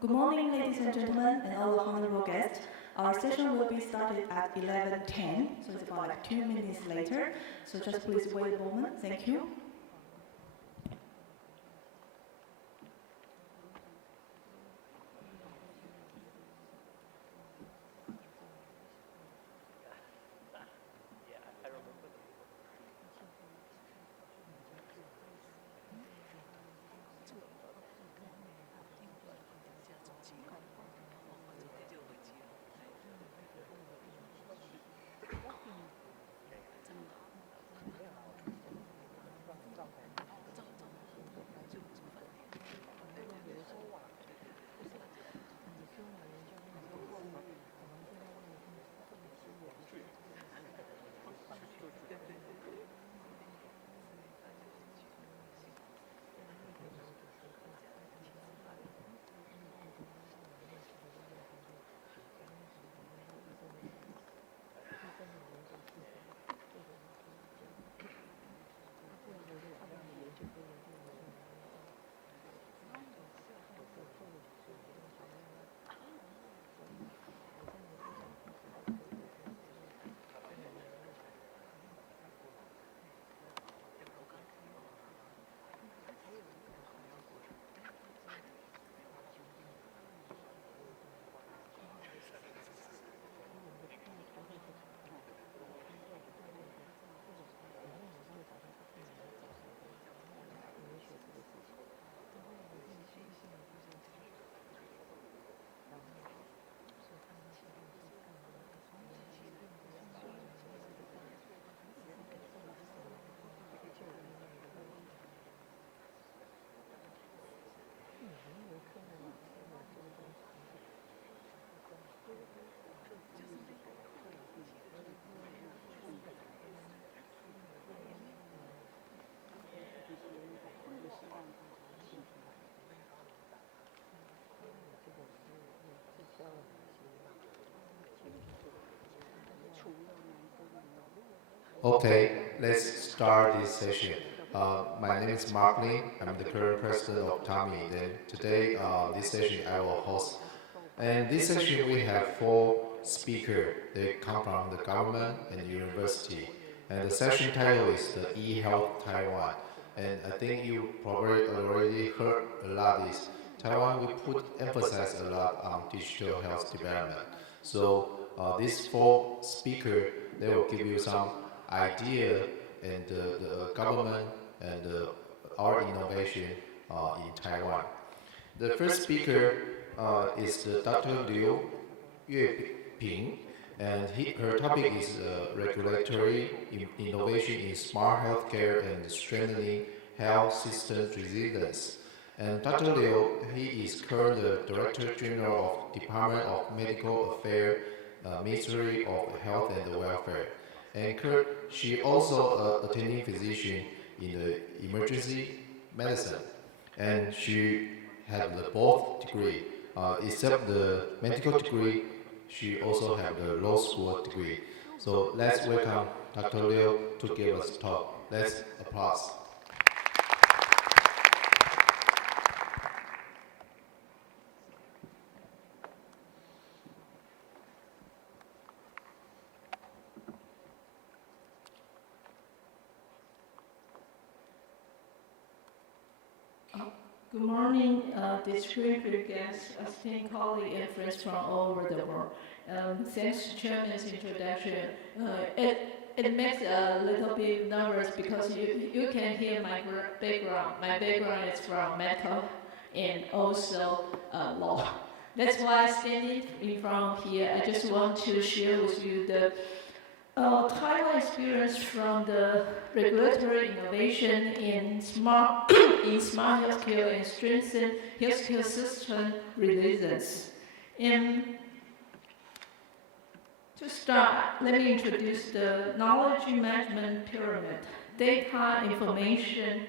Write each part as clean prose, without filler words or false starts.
Good morning, ladies and gentlemen, and all honorable guests. Our session will be started at 11:10, so it's about like 2 minutes later. So just please wait a moment. Thank you. Okay, let's start this session. My name is Mark Lin. I'm the current president of TAMI. Then today, this session I will host. And this session we have four speakers. They come from the government and university. And the session title is the E Health Taiwan. And I think you probably already heard a lot of this. Taiwan, we put emphasize a lot on digital health development. So these four speakers, they will give you some idea and the government and our innovation in Taiwan. The first speaker is Dr. Liu Yueping, and her topic is regulatory innovation in smart healthcare and strengthening health system resilience. And Dr. Liu, he is current Director General of Department of Medical Affairs, Ministry of Health and Welfare. And she also attending physician in the emergency medicine, and she had the both degree. Except the medical degree, she also had the law school degree. So let's welcome Dr. Liu to give us a talk. Let's applause. Good morning, distinguished guests, esteemed colleagues, and friends from all over the world. Thanks to Chairman's introduction. It makes a little bit nervous because you can hear my background. My background is from medical and also law. That's why standing in front here, I just want to share with you the Taiwan experience from the regulatory innovation in smart healthcare and strengthen healthcare system resilience. And to start, let me introduce the knowledge management pyramid: data, information,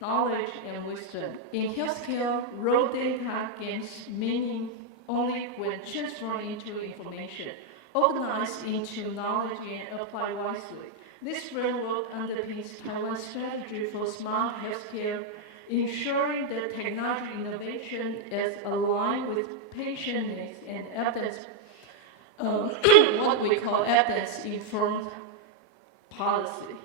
knowledge, and wisdom. In healthcare, raw data gains meaning only when transformed into information, organized into knowledge and applied wisely. This framework underpins Taiwan's strategy for smart healthcare ensuring that technology innovation is aligned with patient needs and evidence, what we call evidence-informed policy.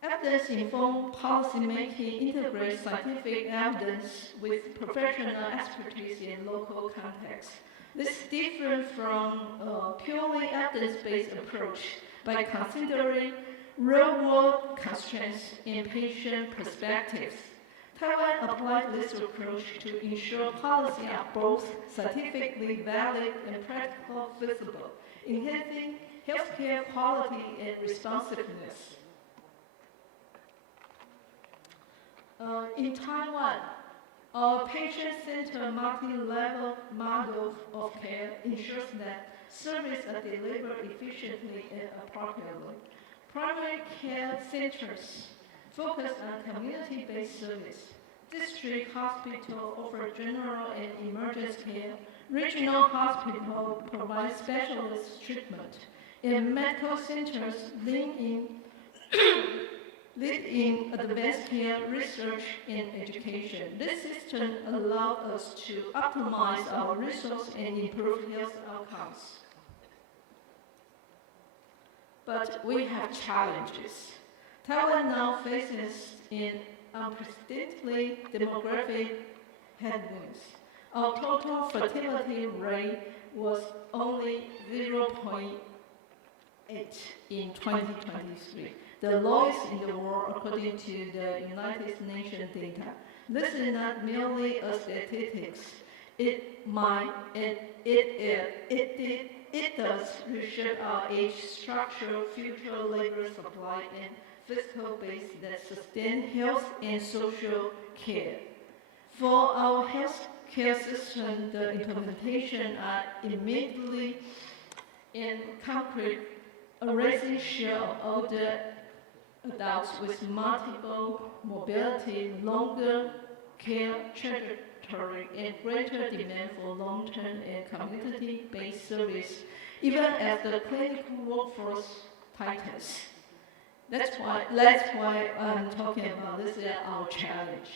Evidence-informed policymaking integrates scientific evidence with professional expertise in local context. This is different from a purely evidence-based approach by considering real-world constraints and patient perspectives. Taiwan applied this approach to ensure policy are both scientifically valid and practically feasible, enhancing healthcare quality and responsiveness. In Taiwan, our patient-centered multi-level model of care ensures that services are delivered efficiently and appropriately. Primary care centers focus on community-based service. District hospitals offer general and emergency care. Regional hospitals provide specialist treatment. And medical centers lead in advanced care research and education. This system allows us to optimize our resources and improve health outcomes. But we have challenges. Taiwan now faces an unprecedented demographic headwinds. Our total fertility rate was only 0.8 in 2023. The lowest in the world according to the United Nations data. This is not merely a statistics. It does reshape our age structure, future labor supply, and fiscal base that sustain health and social care. For our health care system, the implementation are immediately and concrete, a rising share of older adults with multiple mobility, longer care trajectory, and greater demand for long-term and community-based service, even as the clinical workforce tightens. That's why I'm talking about this is our challenge.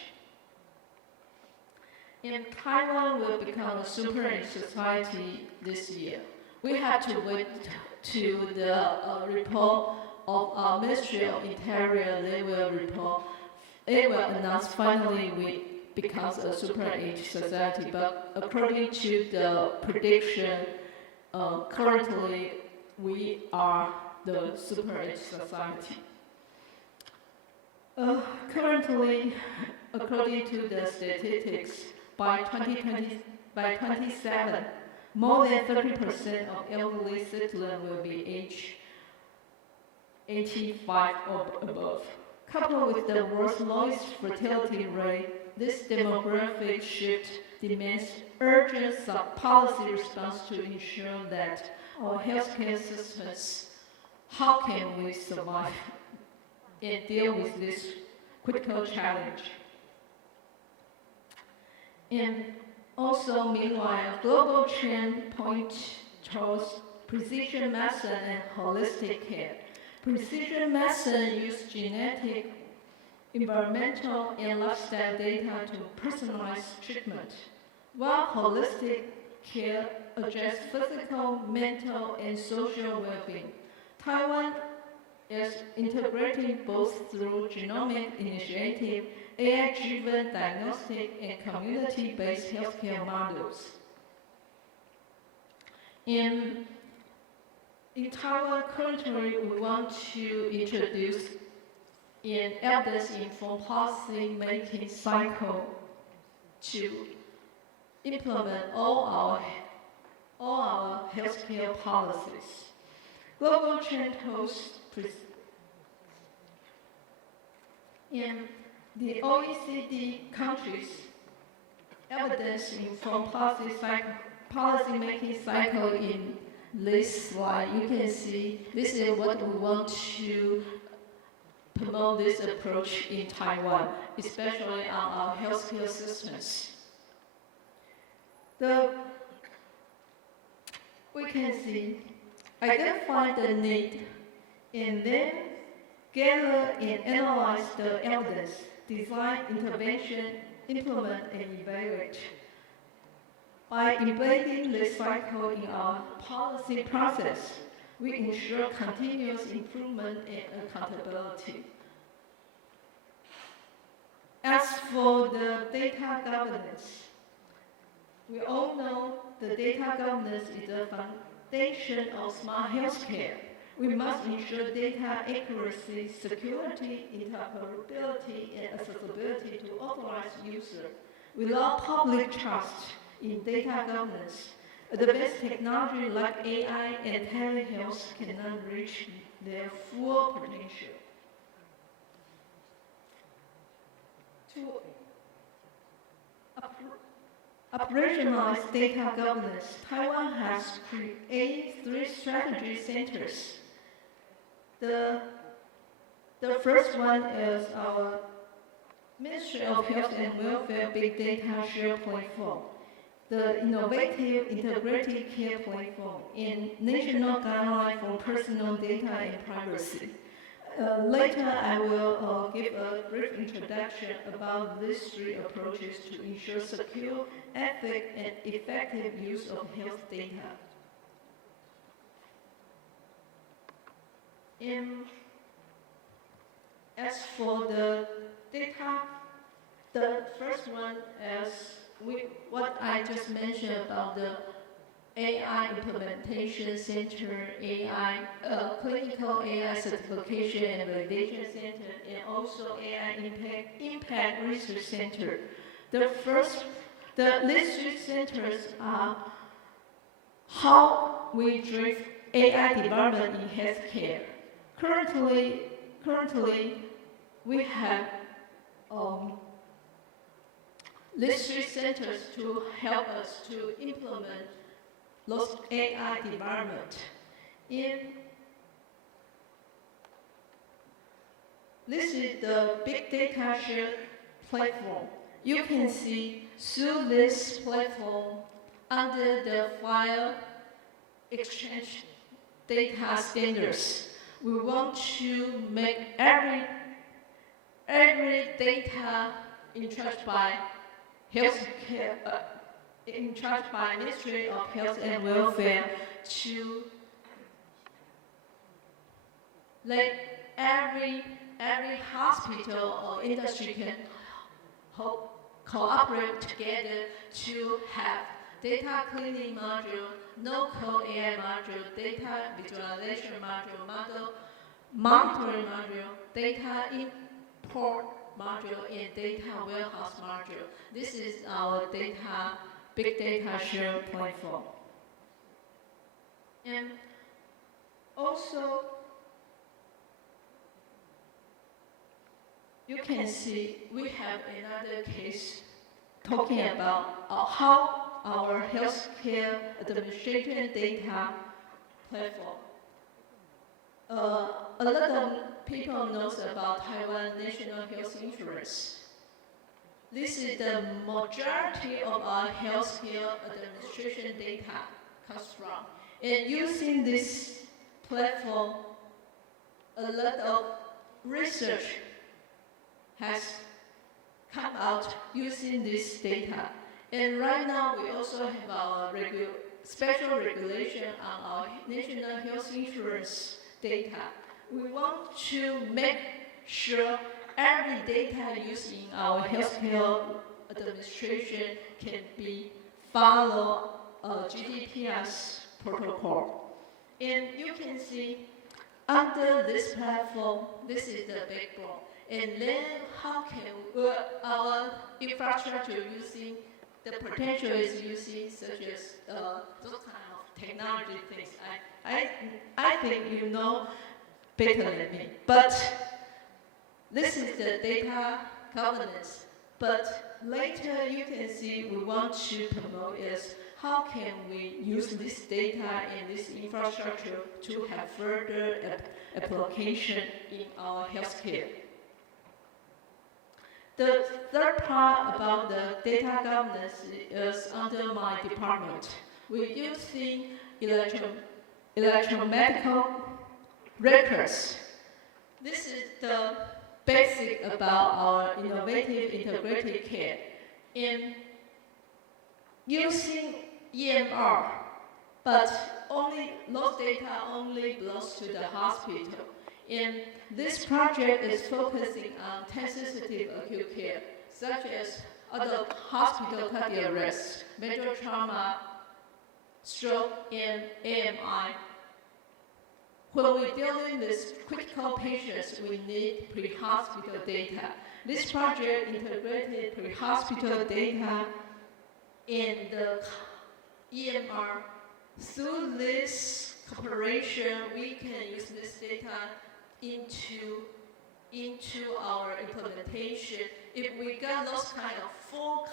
And Taiwan will become a super rich society this year. We have to wait to the report of our Ministry of Interior. They will announce finally we becomes a super age society. But according to the prediction, currently we are the super age society. Currently, according to the statistics, by 2027, more than 30% of elderly citizens will be age 85 or above. Coupled with the world's lowest fertility rate, this demographic shift demands urgent policy response to ensure that our healthcare systems, how can we survive and deal with this critical challenge? And also, meanwhile, global trend points towards precision medicine and holistic care. Precision medicine uses genetic, environmental, and lifestyle data to personalize treatment, while holistic care addresses physical, mental, and social well-being. Taiwan is integrating both through genomic initiative, AI-driven diagnostic, and community-based healthcare models. In Taiwan, currently, we want to introduce an evidence-informed policy-making cycle to implement all our healthcare policies. Global trend hosts in the OECD countries, evidence-informed policy-making cycle in this slide. You can see this is what we want to promote this approach in Taiwan, especially on our healthcare systems. We can see identify the need and then gather and analyze the evidence, design intervention, implement, and evaluate. By embedding this cycle in our policy process, we ensure continuous improvement and accountability. As for the data governance, we all know the data governance is the foundation of smart healthcare. We must ensure data accuracy, security, interoperability, and accessibility to authorized users. Without public trust in data governance, advanced technology like AI and telehealth cannot reach their full potential. To operationalize data governance, Taiwan has created 3 strategy centers. The first one is our Ministry of Health and Welfare Big Data Share Platform, the innovative integrated care platform, and national guideline for personal data and privacy. Later, I will give a brief introduction about these 3 approaches to ensure secure, ethical, and effective use of health data. As for the data, the first one is what I just mentioned about the AI Implementation Center, AI Clinical AI Certification and Validation Center, and also AI Impact Research Center. These 3 centers are how we drive AI development in healthcare. Currently, we have these 3 centers to help us to implement those AI development. This is the big data share platform. You can see through this platform, under the file exchange data standards, we want to make every data in charge by healthcare, in charge by Ministry of Health and Welfare to let every hospital or industry can cooperate together to have data cleaning module, no-code AI module, data visualization module, model monitoring module, data import module, and data warehouse module. This is our big data share platform. And also, you can see we have another case talking about how our healthcare administration data platform. A lot of people knows about Taiwan National Health Insurance. This is the majority of our healthcare administration data comes from. And using this platform, a lot of research has come out using this data. And right now, we also have our special regulation on our national health insurance data. We want to make sure every data used in our healthcare administration can be follow GDPR's protocol. And you can see under this platform, this is the backbone. And then how can our infrastructure using the potential is using such as those kind of technology things. I think you know better than me. But this is the data governance. But later you can see we want to promote is how can we use this data and this infrastructure to have further application in our healthcare. The third part about the data governance is under my department. We're using electromedical records. This is the basic about our innovative integrated care. In using EMR, but only those data only belongs to the hospital. And this project is focusing on time-sensitive acute care, such as other hospital cardiac arrest, major trauma, stroke, and AMI. When we're dealing with critical patients, we need pre-hospital data. This project integrated pre-hospital data in the EMR. Through this cooperation, we can use this data into our implementation. If we got those kind of four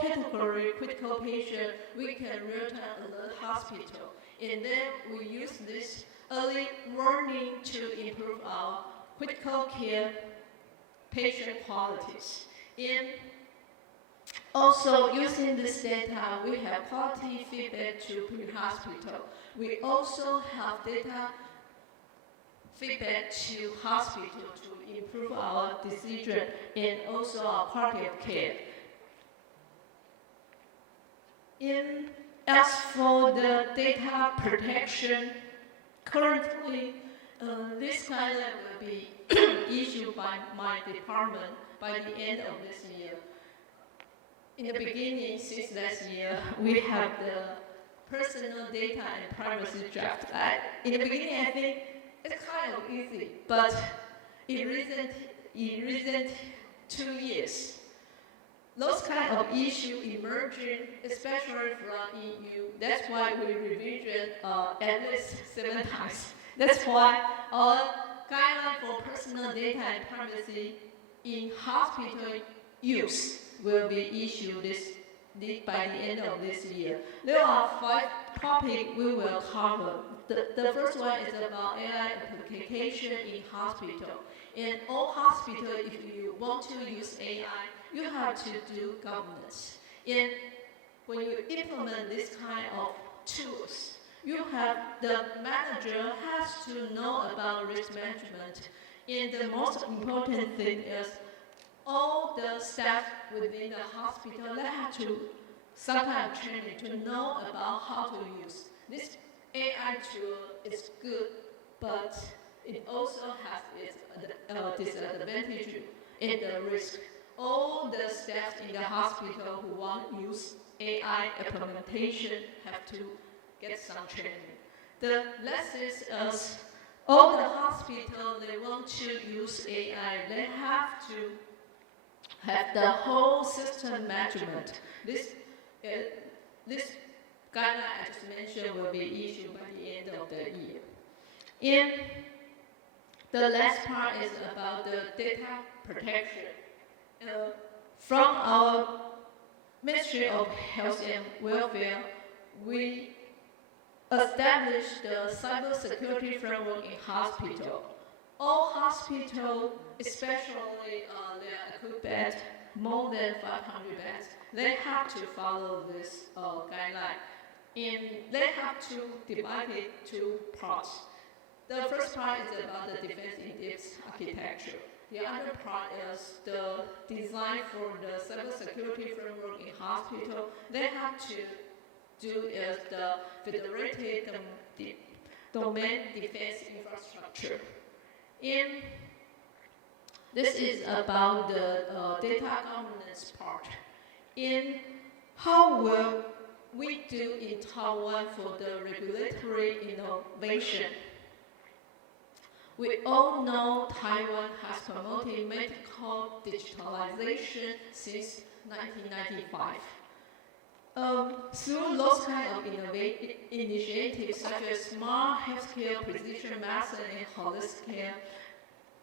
category critical patient, we can real-time alert hospital. And then we use this early warning to improve our critical care patient qualities. And also, using this data, we have quality feedback to pre-hospital. We also have data feedback to hospital to improve our decision and also our quality of care. As for the data protection, currently, this guideline will be issued by my department by the end of this year. In the beginning, since last year, we have the personal data and privacy draft. In the beginning, I think it's kind of easy, but in recent 2 years, those kind of issues emerging, especially from EU. That's why we revision at least 7 times. That's why our guideline for personal data and privacy in hospital use will be issued by the end of this year. There are 5 topics we will cover. The first one is about AI application in hospital. In all hospitals, if you want to use AI, you have to do governance. And when you implement this kind of tools, the manager has to know about risk management. And the most important thing is all the staff within the hospital, they have to some kind of training to know about how to use. This AI tool is good, but it also has its disadvantage and the risk. All the staff in the hospital who want to use AI implementation have to get some training. The lesson is all the hospitals, they want to use AI, they have to have the whole system management. This guideline I just mentioned will be issued by the end of the year. And the last part is about the data protection. From our Ministry of Health and Welfare, we established the cybersecurity framework in hospital. All hospitals, especially their acute beds, more than 500 beds, they have to follow this guideline. And they have to divide it to parts. The first part is about the defense-in-depth architecture. The other part is the design for the cybersecurity framework in hospital. They have to do is the federated domain defense infrastructure. And this is about the data governance part. And how will we do in Taiwan for the regulatory innovation? We all know Taiwan has promoted medical digitalization since 1995. Through those kind of initiatives such as smart healthcare, precision medicine, and holistic care,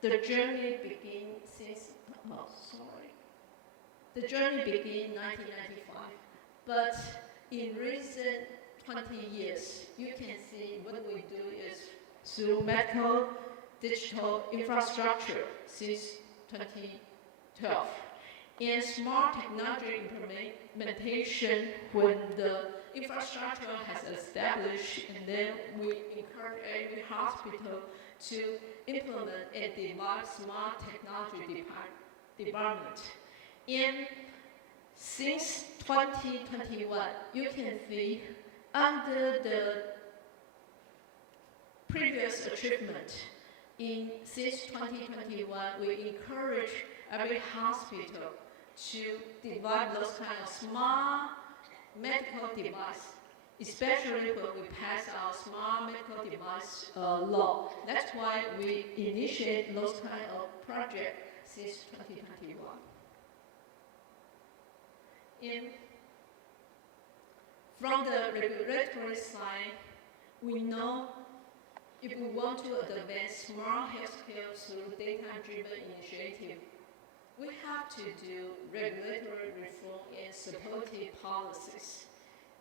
the journey began The journey began in 1995, but in recent 20 years, you can see what we do is through medical digital infrastructure since 2012. In smart technology implementation, when the infrastructure has established, and then we encourage every hospital to implement and develop smart technology development. Since 2021, you can see under the previous achievement, since 2021, we encourage every hospital to develop those kind of smart medical device, especially when we pass our smart medical device law. That's why we initiate those kind of projects since 2021. From the regulatory side, we know if we want to advance smart healthcare through data-driven initiative, we have to do regulatory reform and supportive policies.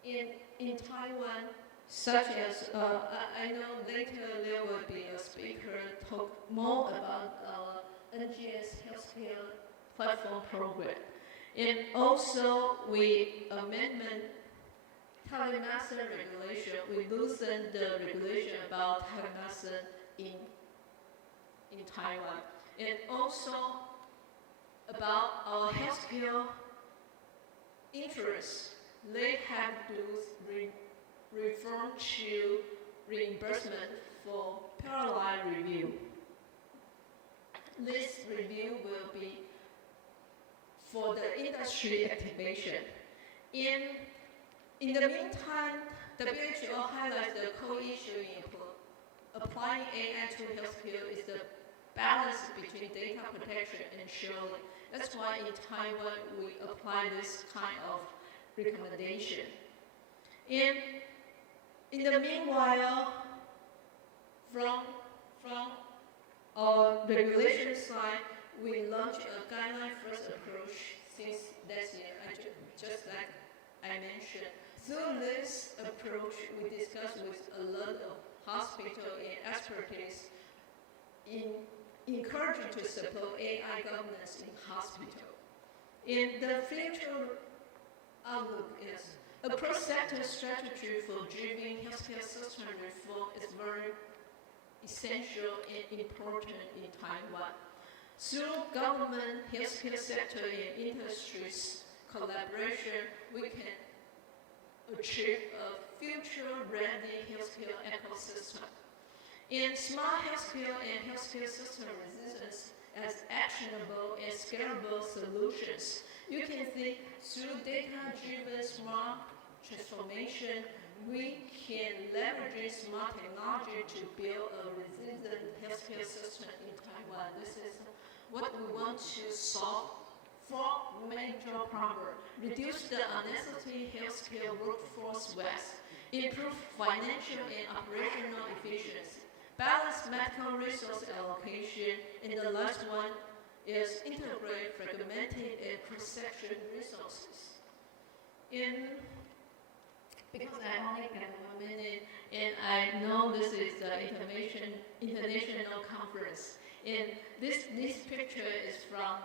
In Taiwan, such as, I know later there will be a speaker talk more about our NGS healthcare platform program. And also, we amendment telemedicine regulation. We loosen the regulation about telemedicine in Taiwan. And also, about our healthcare insurance, they have to reform to reimbursement for parallel review. This review will be for the industry activation. In the meantime, WHO highlights the core issue in applying AI to healthcare is the balance between data protection and sharing. That's why in Taiwan we apply this kind of recommendation. In the meanwhile, from our regulation side, we launched a guideline-first approach since last year, just like I mentioned. Through this approach, we discussed with a lot of hospital and expertise in encouraging to support AI governance in hospital. In the future outlook is a cross-sector strategy for driving healthcare system reform is very essential and important in Taiwan. Through government, healthcare sector, and industries collaboration, we can achieve a future-ready healthcare ecosystem. In smart healthcare and healthcare system resilience as actionable and scalable solutions, you can see through data-driven smart transformation, we can leverage smart technology to build a resilient healthcare system in Taiwan. This is what we want to solve. 4 major problems: reduce the unnecessary healthcare workforce waste, improve financial and operational efficiency, balance medical resource allocation, and the last one is integrate fragmented and cross-section resources. Because I only have 1 minute, and I know this is an international conference, and this picture is from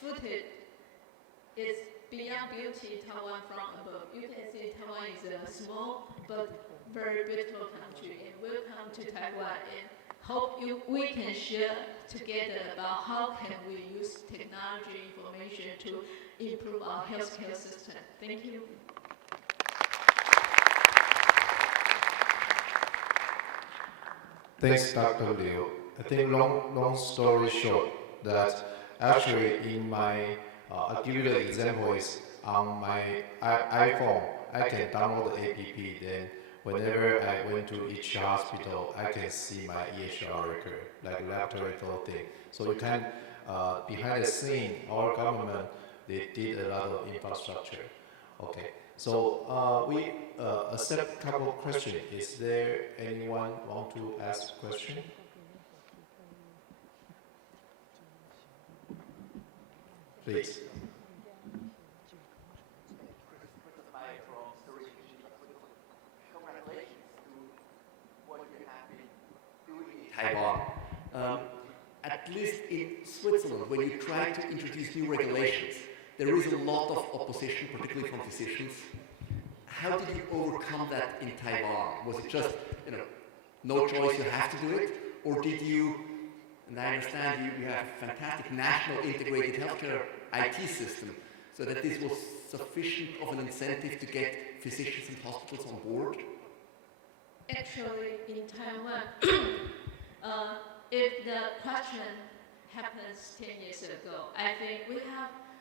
footage. It's Beyond Beauty Taiwan from above. You can see Taiwan is a small but very beautiful country, and welcome to Taiwan. And hope we can share together about how can we use technology information to improve our healthcare system. Thank you. Thanks, Dr. Liu. I think long story short, that actually in my, I'll give you the example is on my iPhone, I can download the app, then whenever I went to each hospital, I can see my EHR record, like laboratory thing. So you can, behind the scene, our government, they did a lot of infrastructure. Okay, so we accept a couple of questions. Is there anyone want to ask a question? Please. Taiwan. At least in Switzerland, when you try to introduce new regulations, there is a lot of opposition, particularly from physicians. How did you overcome that in Taiwan? Was it just, no choice, you have to do it? Or did you, and I understand you have a fantastic national integrated healthcare IT system, so that this was sufficient of an incentive to get physicians and hospitals on board? Actually, in Taiwan, if the question happens 10 years ago, I think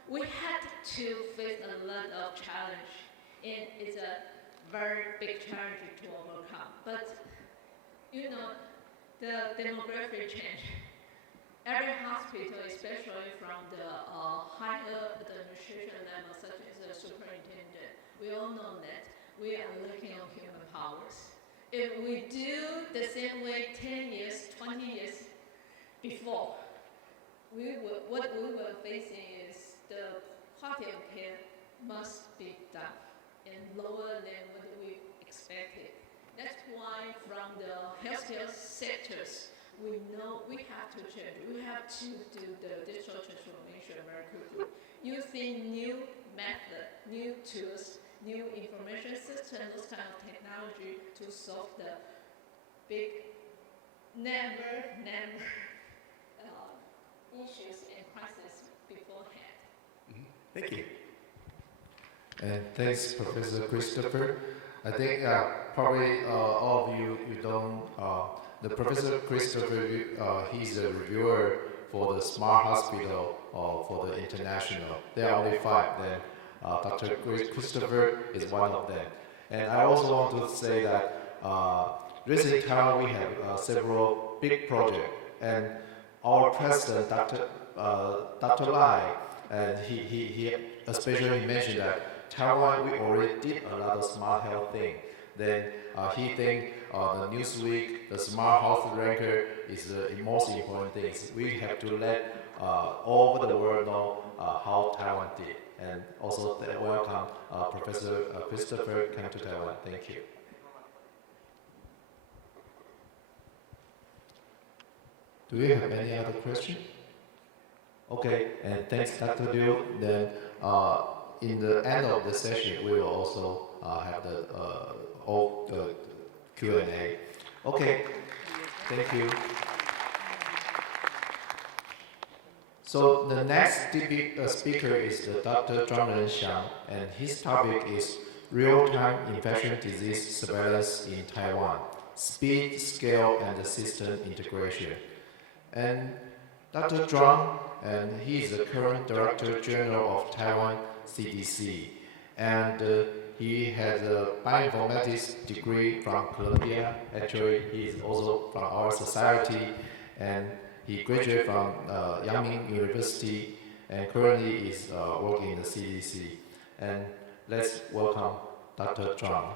we had to face a lot of challenge, and it's a very big challenge to overcome. But you know, the demographic change. Every hospital, especially from the higher administration level, such as the superintendent, we all know that we are looking on human powers. If we do the same way 10 years, 20 years before, what we were facing is the quality of care must be done and lower than what we expected. That's why from the healthcare sectors, we know we have to change. We have to do the digital transformation very quickly, using new method, new tools, new information system, those kind of technology to solve the big, never issues and crises beforehand. Thank you. And thanks, Professor Christopher. I think probably all of you don't. The Professor Christopher, he's a reviewer for the Smart Hospital or for the International. There are only 5. Then Dr. Christopher is one of them. And I also want to say that recently in Taiwan we have several big projects, and our president, Dr. Lai, and he especially mentioned that Taiwan, we already did a lot of smart health thing. Then he think the Newsweek, the smart health ranker is the most important thing. We have to let all over the world know how Taiwan did. And also welcome Professor Christopher come to Taiwan. Thank you. Do we have any other question? Okay, and thanks, Dr. Liu. Then in the end of the session, we will also have the Q&A. Okay, thank you. So the next speaker is Dr. Zhang Renxiang, and his topic is real-time infectious disease surveillance in Taiwan, speed, scale, and system integration. And Dr. Zhang, and he is the current Director General of Taiwan CDC, and he has a bioinformatics degree from Columbia. Actually, he is also from our society, and he graduated from Yangming University, and currently is working in the CDC. And let's welcome Dr. Zhang.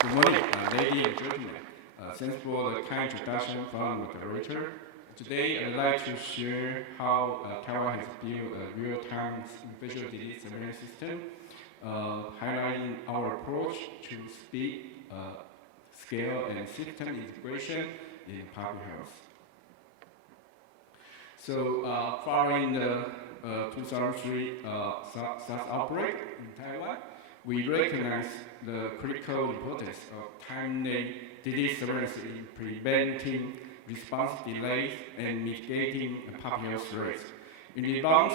Good morning, ladies and gentlemen. Thanks for the kind introduction from the moderator. Today, I'd like to share how Taiwan has built a real-time infectious disease surveillance system, highlighting our approach to speed, scale, and system integration in public health. So, following the 2003 SARS outbreak in Taiwan, we recognize the critical importance of timely disease surveillance in preventing response delays and mitigating public health threats. In response,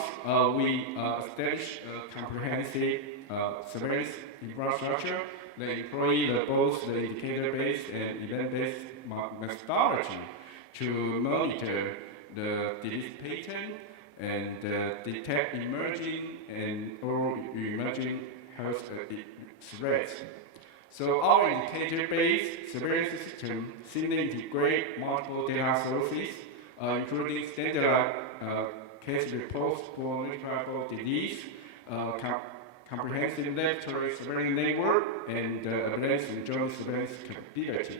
we established a comprehensive surveillance infrastructure that employs both the indicator-based and event-based methodology to monitor the disease pattern and detect emerging or emerging health threats. So our indicator-based surveillance system seamlessly integrates multiple data sources, including standardized case reports for notifiable disease, comprehensive laboratory surveillance network, and advanced joint surveillance capability.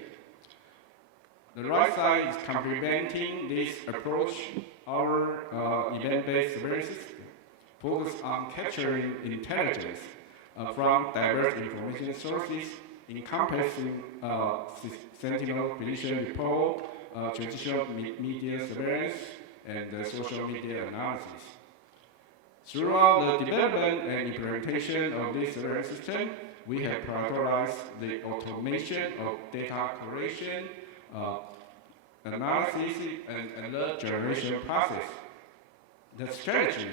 The right side is complementing this approach. Our event-based surveillance system focuses on capturing intelligence from diverse information sources, encompassing sentinel prediction report, traditional media surveillance, and social media analysis. Throughout the development and implementation of this surveillance system, we have prioritized the automation of data collection, analysis, and alert generation process. The strategy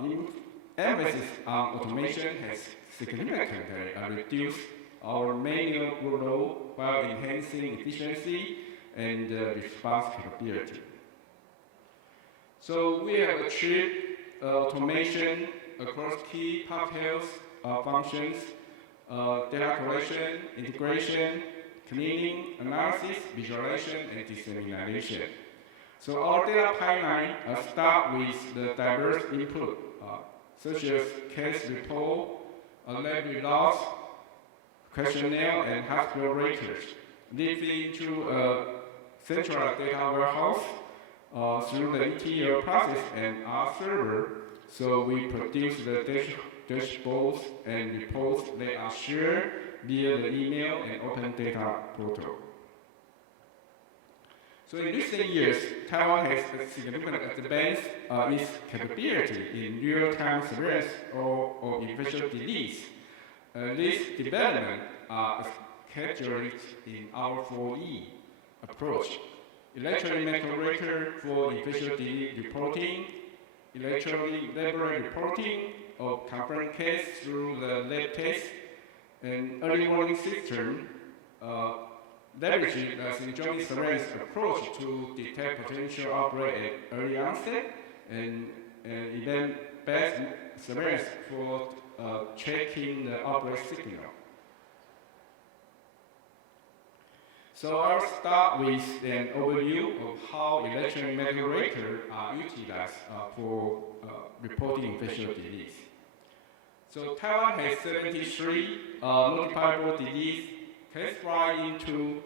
in emphasis on automation has significantly reduced our manual workload while enhancing efficiency and response capability. So we have achieved automation across key public health functions, data collection, integration, cleaning, analysis, visualization, and dissemination. So our data pipeline starts with the diverse input, such as case report, lab results, questionnaire, and hospital records. This feed into a centralized data warehouse through the ETL process and our server. So we produce the dashboards and reports that are shared via the email and open data portal. So in recent years, Taiwan has significantly advanced its capability in real-time surveillance or infectious disease. This development are scheduled in our 4E approach: electronic medical record for infectious disease reporting, electronic laboratory reporting of confirmed case through the lab test, and early warning system leveraging the syndromic surveillance approach to detect potential outbreak at early onset and event-based surveillance for checking the outbreak signal. So I'll start with an overview of how electronic medical records are utilized for reporting infectious disease. So Taiwan has 73 notifiable disease classified into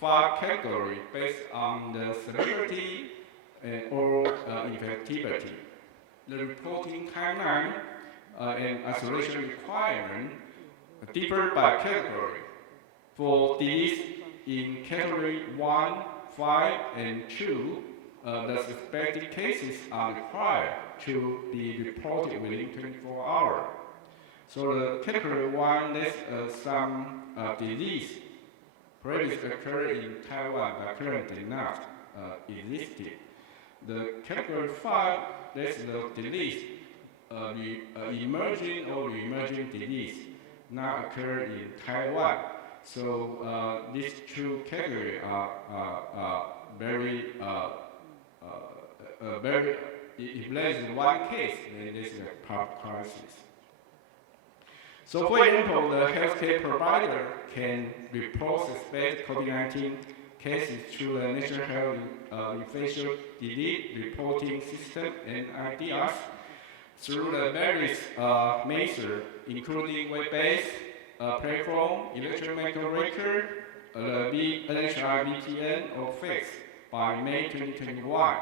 5 categories based on the severity or infectivity. The reporting timeline and isolation requirement differ by category. For disease in category 1, 5, and 2, the suspected cases are required to be reported within 24 hours. So the category 1 lists some disease previously occurred in Taiwan but currently not existed. The category 5 lists the disease, emerging or re-emerging disease not occur in Taiwan. So these two categories are very, if there is one case, then this is a public crisis. So for example, the healthcare provider can report suspected COVID-19 cases through the National Health Infectious Disease Reporting System and IDS through the various methods, including web-based platform, electronic medical record, NHI-VTN, or fax by May 2021.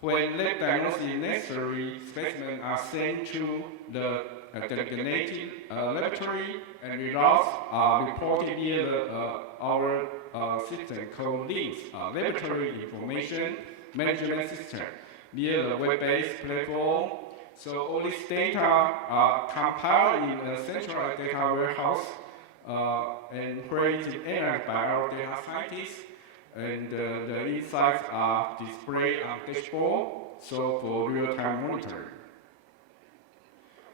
When lab diagnosis is necessary, specimens are sent to the designated laboratory, and results are reported via our system called LIMS, Laboratory Information Management System, via the web-based platform. So all this data are compiled in a centralized data warehouse, and where it is analyzed by our data scientists, and the insights are displayed on dashboard, so for real-time monitoring.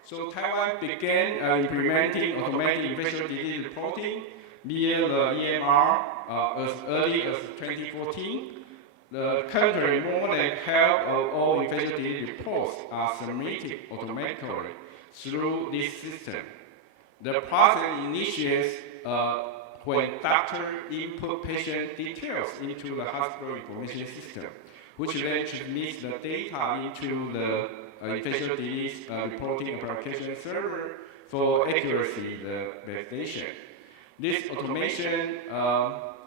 So Taiwan began implementing automated infectious disease reporting via the EMR as early as 2014. The currently more than half of all infectious disease reports are submitted automatically through this system. The process initiates when doctor input patient details into the hospital information system, which then transmits the data into the infectious disease reporting application server for accuracy validation. This automation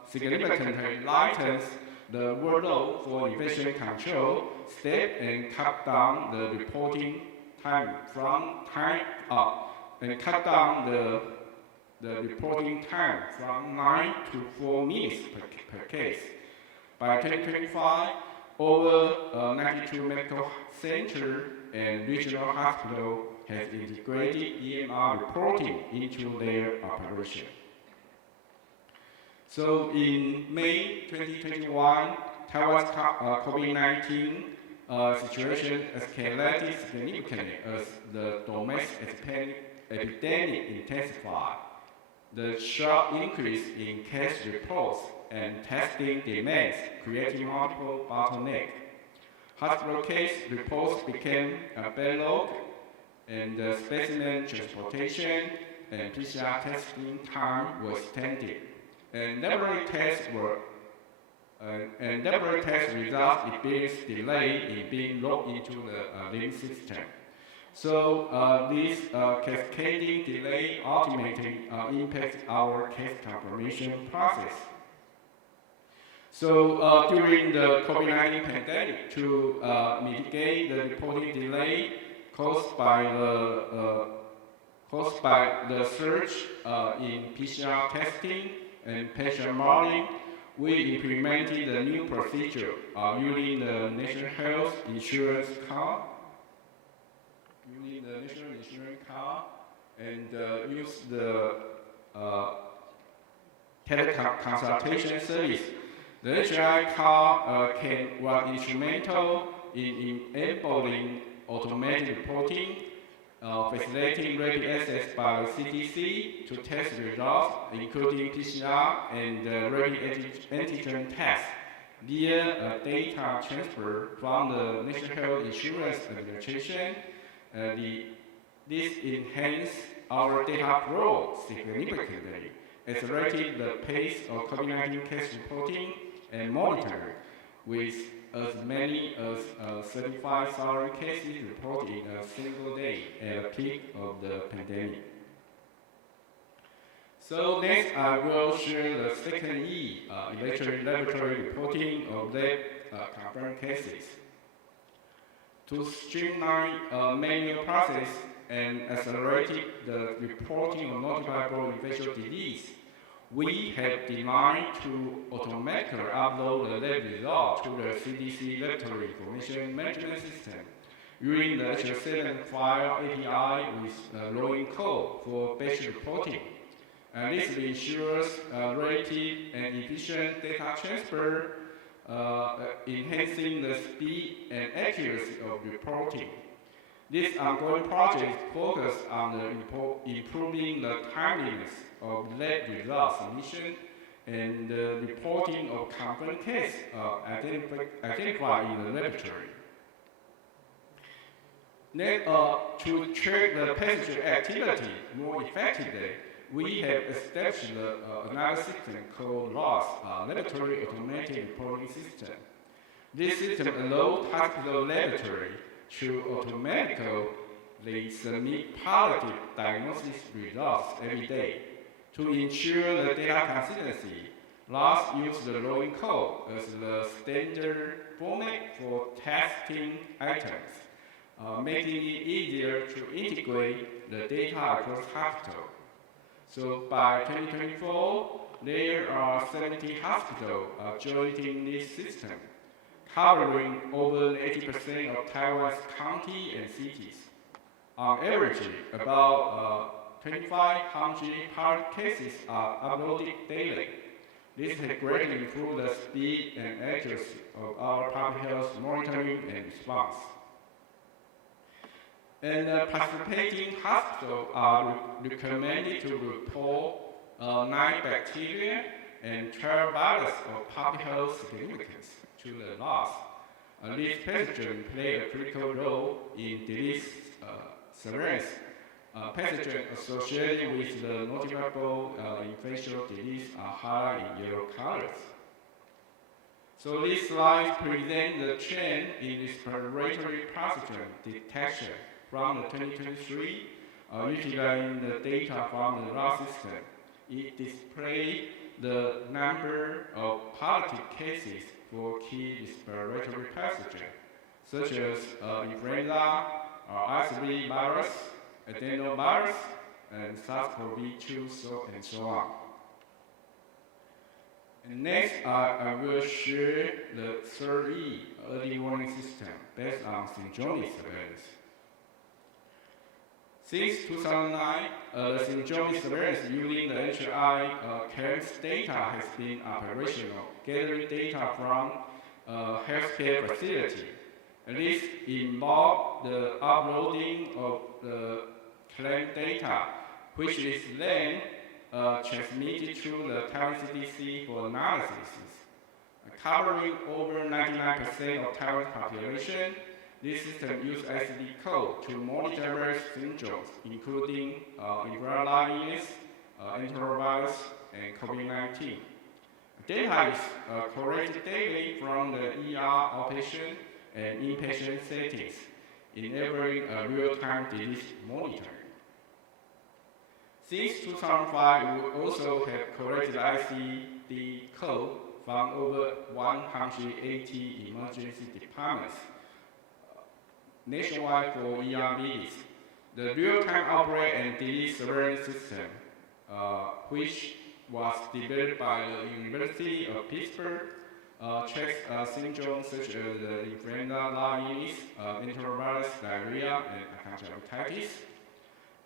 significantly lightens the workload for infection control step and cut down the reporting time from and cut down the reporting time from 9 to 4 minutes per case. By 2025, over 92 medical centers and regional hospitals has integrated EMR reporting into their operation. So in May 2021, Taiwan's COVID-19 situation escalated significantly as the domestic epidemic intensified. The sharp increase in case reports and testing demands created multiple bottlenecks. Hospital case reports became a backlog, and the specimen transportation and PCR testing time was extended. And laboratory test results experienced delay in being logged into the LIMS system. So this cascading delay ultimately impacts our case confirmation process. So during the COVID-19 pandemic, to mitigate the reporting delay caused by the surge in PCR testing and patient monitoring, we implemented a new procedure using the National Health Insurance card. And use the teleconsultation service. The HI card was instrumental in enabling automated reporting, facilitating rapid access by the CDC to test results, including PCR and rapid antigen tests, via data transfer from the National Health Insurance Administration. This enhanced our data flow significantly, accelerated the pace of COVID-19 case reporting and monitoring, with as many as 35,000 cases reported in a single day at the peak of the pandemic. So next, I will share the second E, electronic laboratory reporting of lab confirmed cases. To streamline manual process and accelerate the reporting of notifiable infectious disease, we have designed to automatically upload the lab results to the CDC Laboratory Information Management System using the HL7 file API with rolling code for batch reporting. And this ensures rapid and efficient data transfer, enhancing the speed and accuracy of reporting. This ongoing project focuses on improving the timeliness of lab results submission and the reporting of confirmed cases identified in the laboratory. Then, to track the pathogen activity more effectively, we have established another system called LOS, Laboratory Automated Reporting System. This system allows hospital laboratory to automatically submit positive diagnosis results every day. To ensure the data consistency, LOS uses the rolling code as the standard format for testing items, making it easier to integrate the data across hospitals. So by 2024, there are 70 hospitals joining this system, covering over 80% of Taiwan's counties and cities. On average, about 2,500 pilot cases are uploaded daily. This has greatly improved the speed and accuracy of our public health monitoring and response. And participating hospitals are recommended to report 9 bacteria and 12 viruses of public health significance to the LOS. These pathogens play a critical role in disease surveillance. Pathogens associated with the notifiable infectious disease are highlighted in yellow colors. So this slide presents the trend in respiratory pathogen detection from the 2023, utilizing the data from the LOS system. It displays the number of positive cases for key respiratory pathogens, such as influenza, RSV virus, adenovirus, and SARS-CoV-2, and so on. And next, I will share the third E, early warning system, based on syndromic surveillance. Since 2009, the syndromic surveillance using the HI CARES data has been operational, gathering data from healthcare facility. And this involves the uploading of the claim data, which is then transmitted to the Taiwan CDC for analysis. Covering over 99% of Taiwan's population, this system uses ICD code to monitor various syndromes, including influenza, enterovirus, and COVID-19. Data is collected daily from the ER outpatient and inpatient settings, enabling real-time disease monitoring. Since 2005, we also have collected ICD code from over 180 emergency departments nationwide for ERBs. The real-time outbreak and disease surveillance system, which was developed by the University of Pittsburgh, checks syndromes such as the influenza, virus, enterovirus, diarrhea, and conjunctivitis.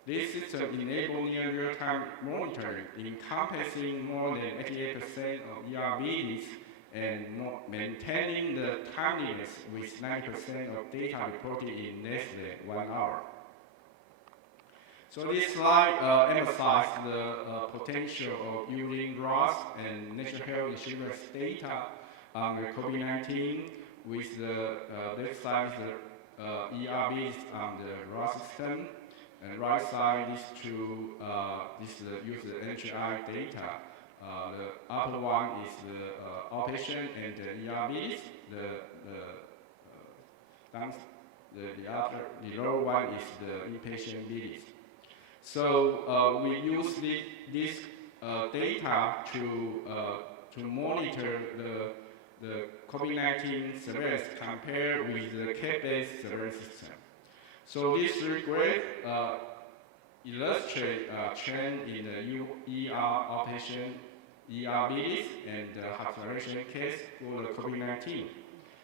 This system enables near real-time monitoring, encompassing more than 88% of ERBs and maintaining the timeliness with 90% of data reported in less than 1 hour. So this slide emphasizes the potential of using ROS and national health insurance data on the COVID-19 with the left side the ERBs on the ROS system, and right side is to use the NHI data. The upper one is the outpatient and the ERBs. The lower one is the inpatient visits. So we use this data to monitor the COVID-19 surveillance compared with the K-based surveillance system. So this graph illustrates a trend in the ER outpatient ERBs and the hospitalization case for the COVID-19.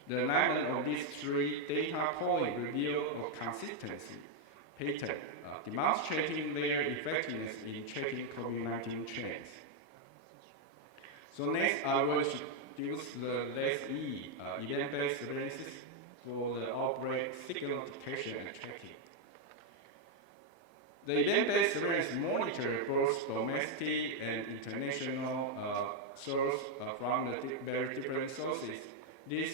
The alignment of these three data points reveal a consistency pattern, demonstrating their effectiveness in tracking COVID-19 trends. So next, I will introduce the LES-E, event-based surveillance for the outbreak signal detection and tracking. The event-based surveillance monitors both domestic and international sources from the very different sources. This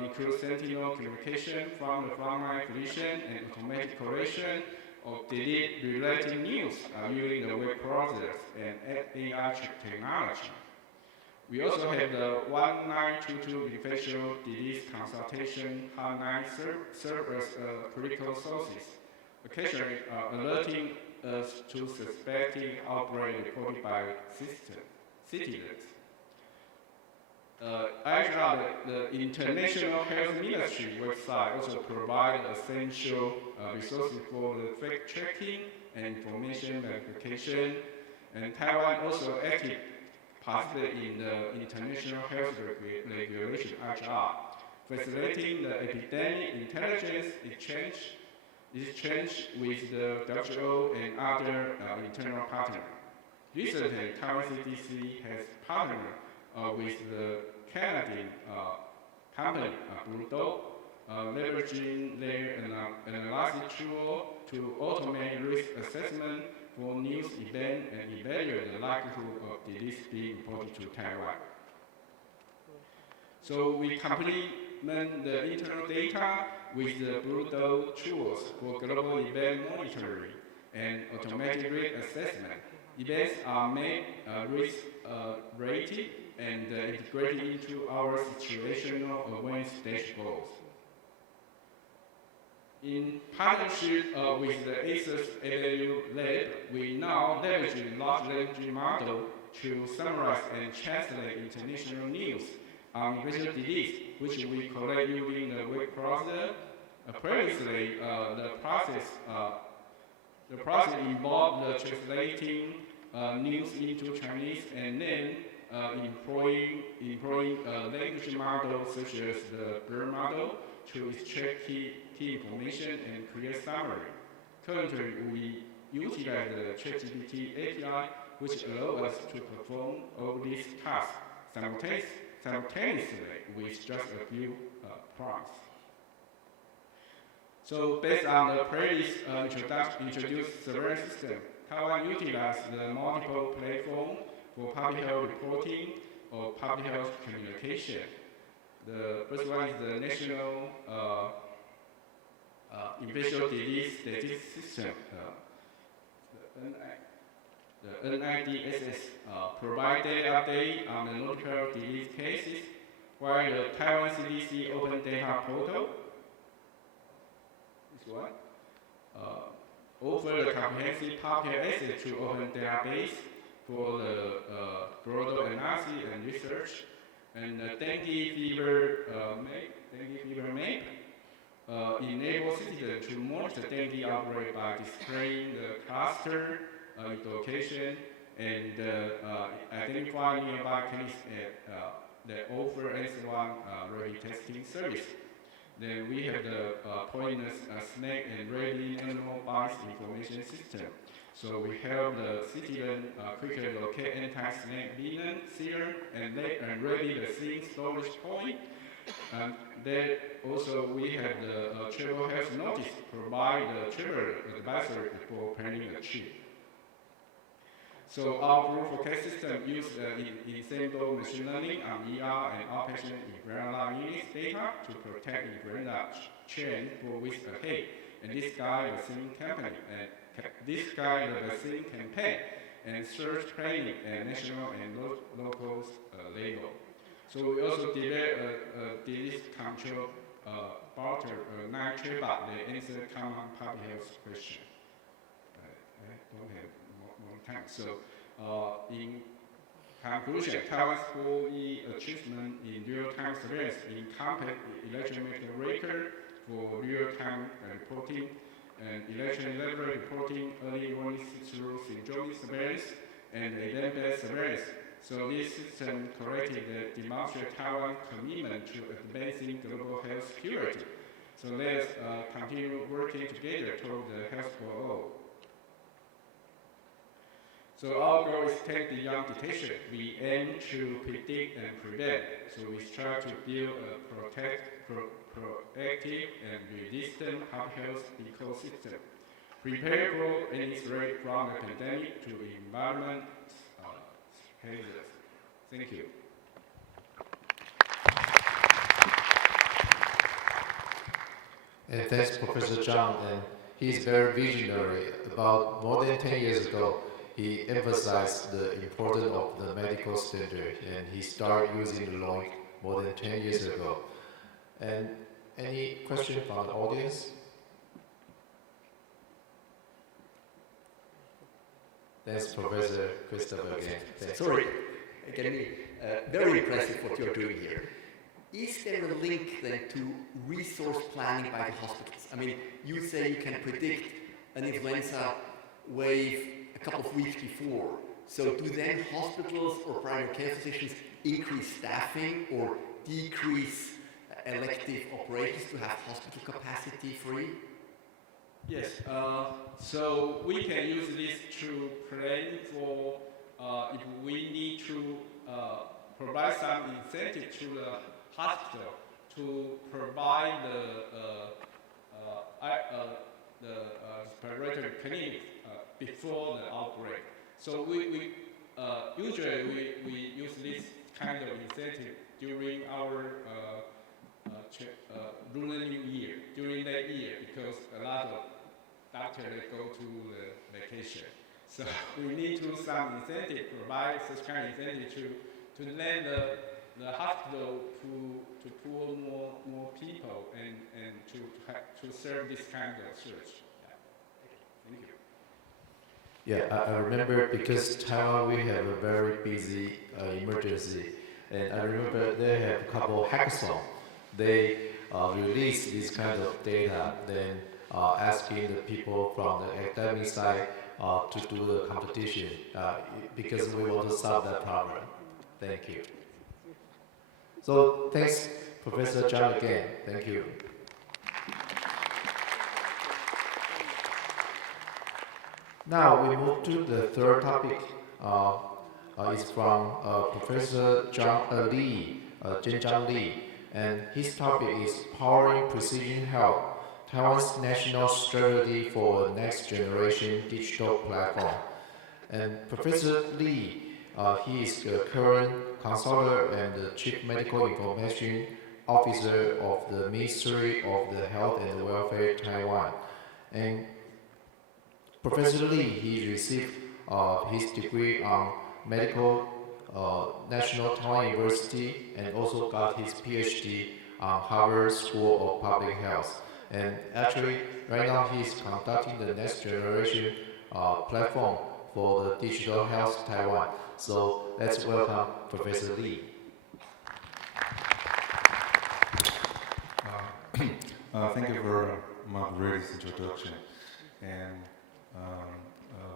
includes sentinel communication from the frontline physician and automatic correction of disease-related news using the web browsers and AI technology. We also have the 1922 infectious disease consultation hotline serve as critical sources, occasionally alerting us to suspected outbreak reported by citizens. Actually, the International Health Ministry website also provides essential resources for the fact-checking and information verification, and Taiwan also active participate in the International Health Regulation (HR), facilitating the epidemic intelligence exchange with the WHO and other internal partners. Recently, Taiwan CDC has partnered with the Canadian company Bruto, leveraging their analysis tool to automate risk assessment for news events and evaluate the likelihood of disease being imported to Taiwan. So we complement the internal data with the Bruto tools for global event monitoring and automatic risk assessment. Events are made risk rated and integrated into our situational awareness dashboards. In partnership with the ASUS ALU Lab, we now leverage a large language model to summarize and translate international news on infectious disease, which we collect using the web browser. Previously, the process involved the translating news into Chinese and then employing language models such as the BERT model to extract key information and create summary. currently we utilize the ChatGPT API, which allows us to perform all these tasks simultaneously with just a few prompts. So based on the previous introduced surveillance system, Taiwan utilizes the multiple platforms for public health reporting or public health communication. The first one is the National Infectious Disease Statistics System, the NIDSS, provide data update on the notified disease cases, while the Taiwan CDC Open Data Portal, this one, offer the comprehensive public access to open database for the broader analysis and research, and the dengue fever map enable citizens to monitor dengue outbreak by displaying the cluster location and identify nearby clinics that offer S1 rapid testing service. Then we have the poisonous snake and rabid animal bites information system. So we help the citizen quickly locate anti-snake venom serum and ready the seed storage point. Then also we have the travel health notice, provide the traveler advisory before planning a trip. So our group forecast system uses ensemble machine learning on ER and outpatient influenza units data to protect influenza chain for weeks ahead. And this guide the vaccine campaign and search planning at national and local level. So we also develop a disease control barter, night trade that answer common public health questions. I don't have more time. So in conclusion, Taiwan's 4E achievement in real-time surveillance encompass electronic record for real-time reporting and election level reporting, early warning through syndromic surveillance, and event-based surveillance. So this system corrected demonstrate Taiwan's commitment to advancing global health security. So let's continue working together toward the health for all. So our goal is take beyond detection. We aim to predict and prevent. So we strive to build a proactive and resistant public health ecosystem. Prepare for any threat from the pandemic to environment hazards. Thank you. And thanks, Professor Zhang. And he's very visionary. About more than 10 years ago, he emphasized the importance of the medical standard, and he started using the LOIC more than 10 years ago. And any question from the audience? Thanks, Professor Christopher again. Thanks. Sorry, again, very impressive what you're doing here. Is there a link then to resource planning by the hospitals? I mean, you say you can predict an influenza wave a couple of weeks before. So do then hospitals or primary care physicians increase staffing or decrease elective operations to have hospital capacity free? Yes, so we can use this to plan for if we need to provide some incentive to the hospital to provide the respiratory clinic before the outbreak. So we usually we use this kind of incentive during our Lunar New Year, during that year, because a lot of doctors go to the vacation. So we need to some incentive, provide such kind of incentive to let the hospital to pull more people and to serve this kind of search. Yeah. Thank you. Yeah, I remember because Taiwan we have a very busy emergency, and I remember they have a couple of hackathons. They release this kind of data, then asking the people from the academic side to do the competition because we want to solve that problem. Thank you. So thanks, Professor Zhang again. Thank you. Now we move to the third topic. It's from Professor Zhang Li, and his topic is Powering Precision Health, Taiwan's National Strategy for Next Generation Digital Platform. And Professor Li, he is the current consultant and the Chief Medical Information Officer of the Ministry of the Health and Welfare Taiwan. And Professor Li, he received his degree on medical National Taiwan University and also got his PhD on Harvard School of Public Health. And actually, right now he is conducting the next generation platform for the digital health Taiwan. So let's welcome Professor Li. Thank you for Margaret's introduction, and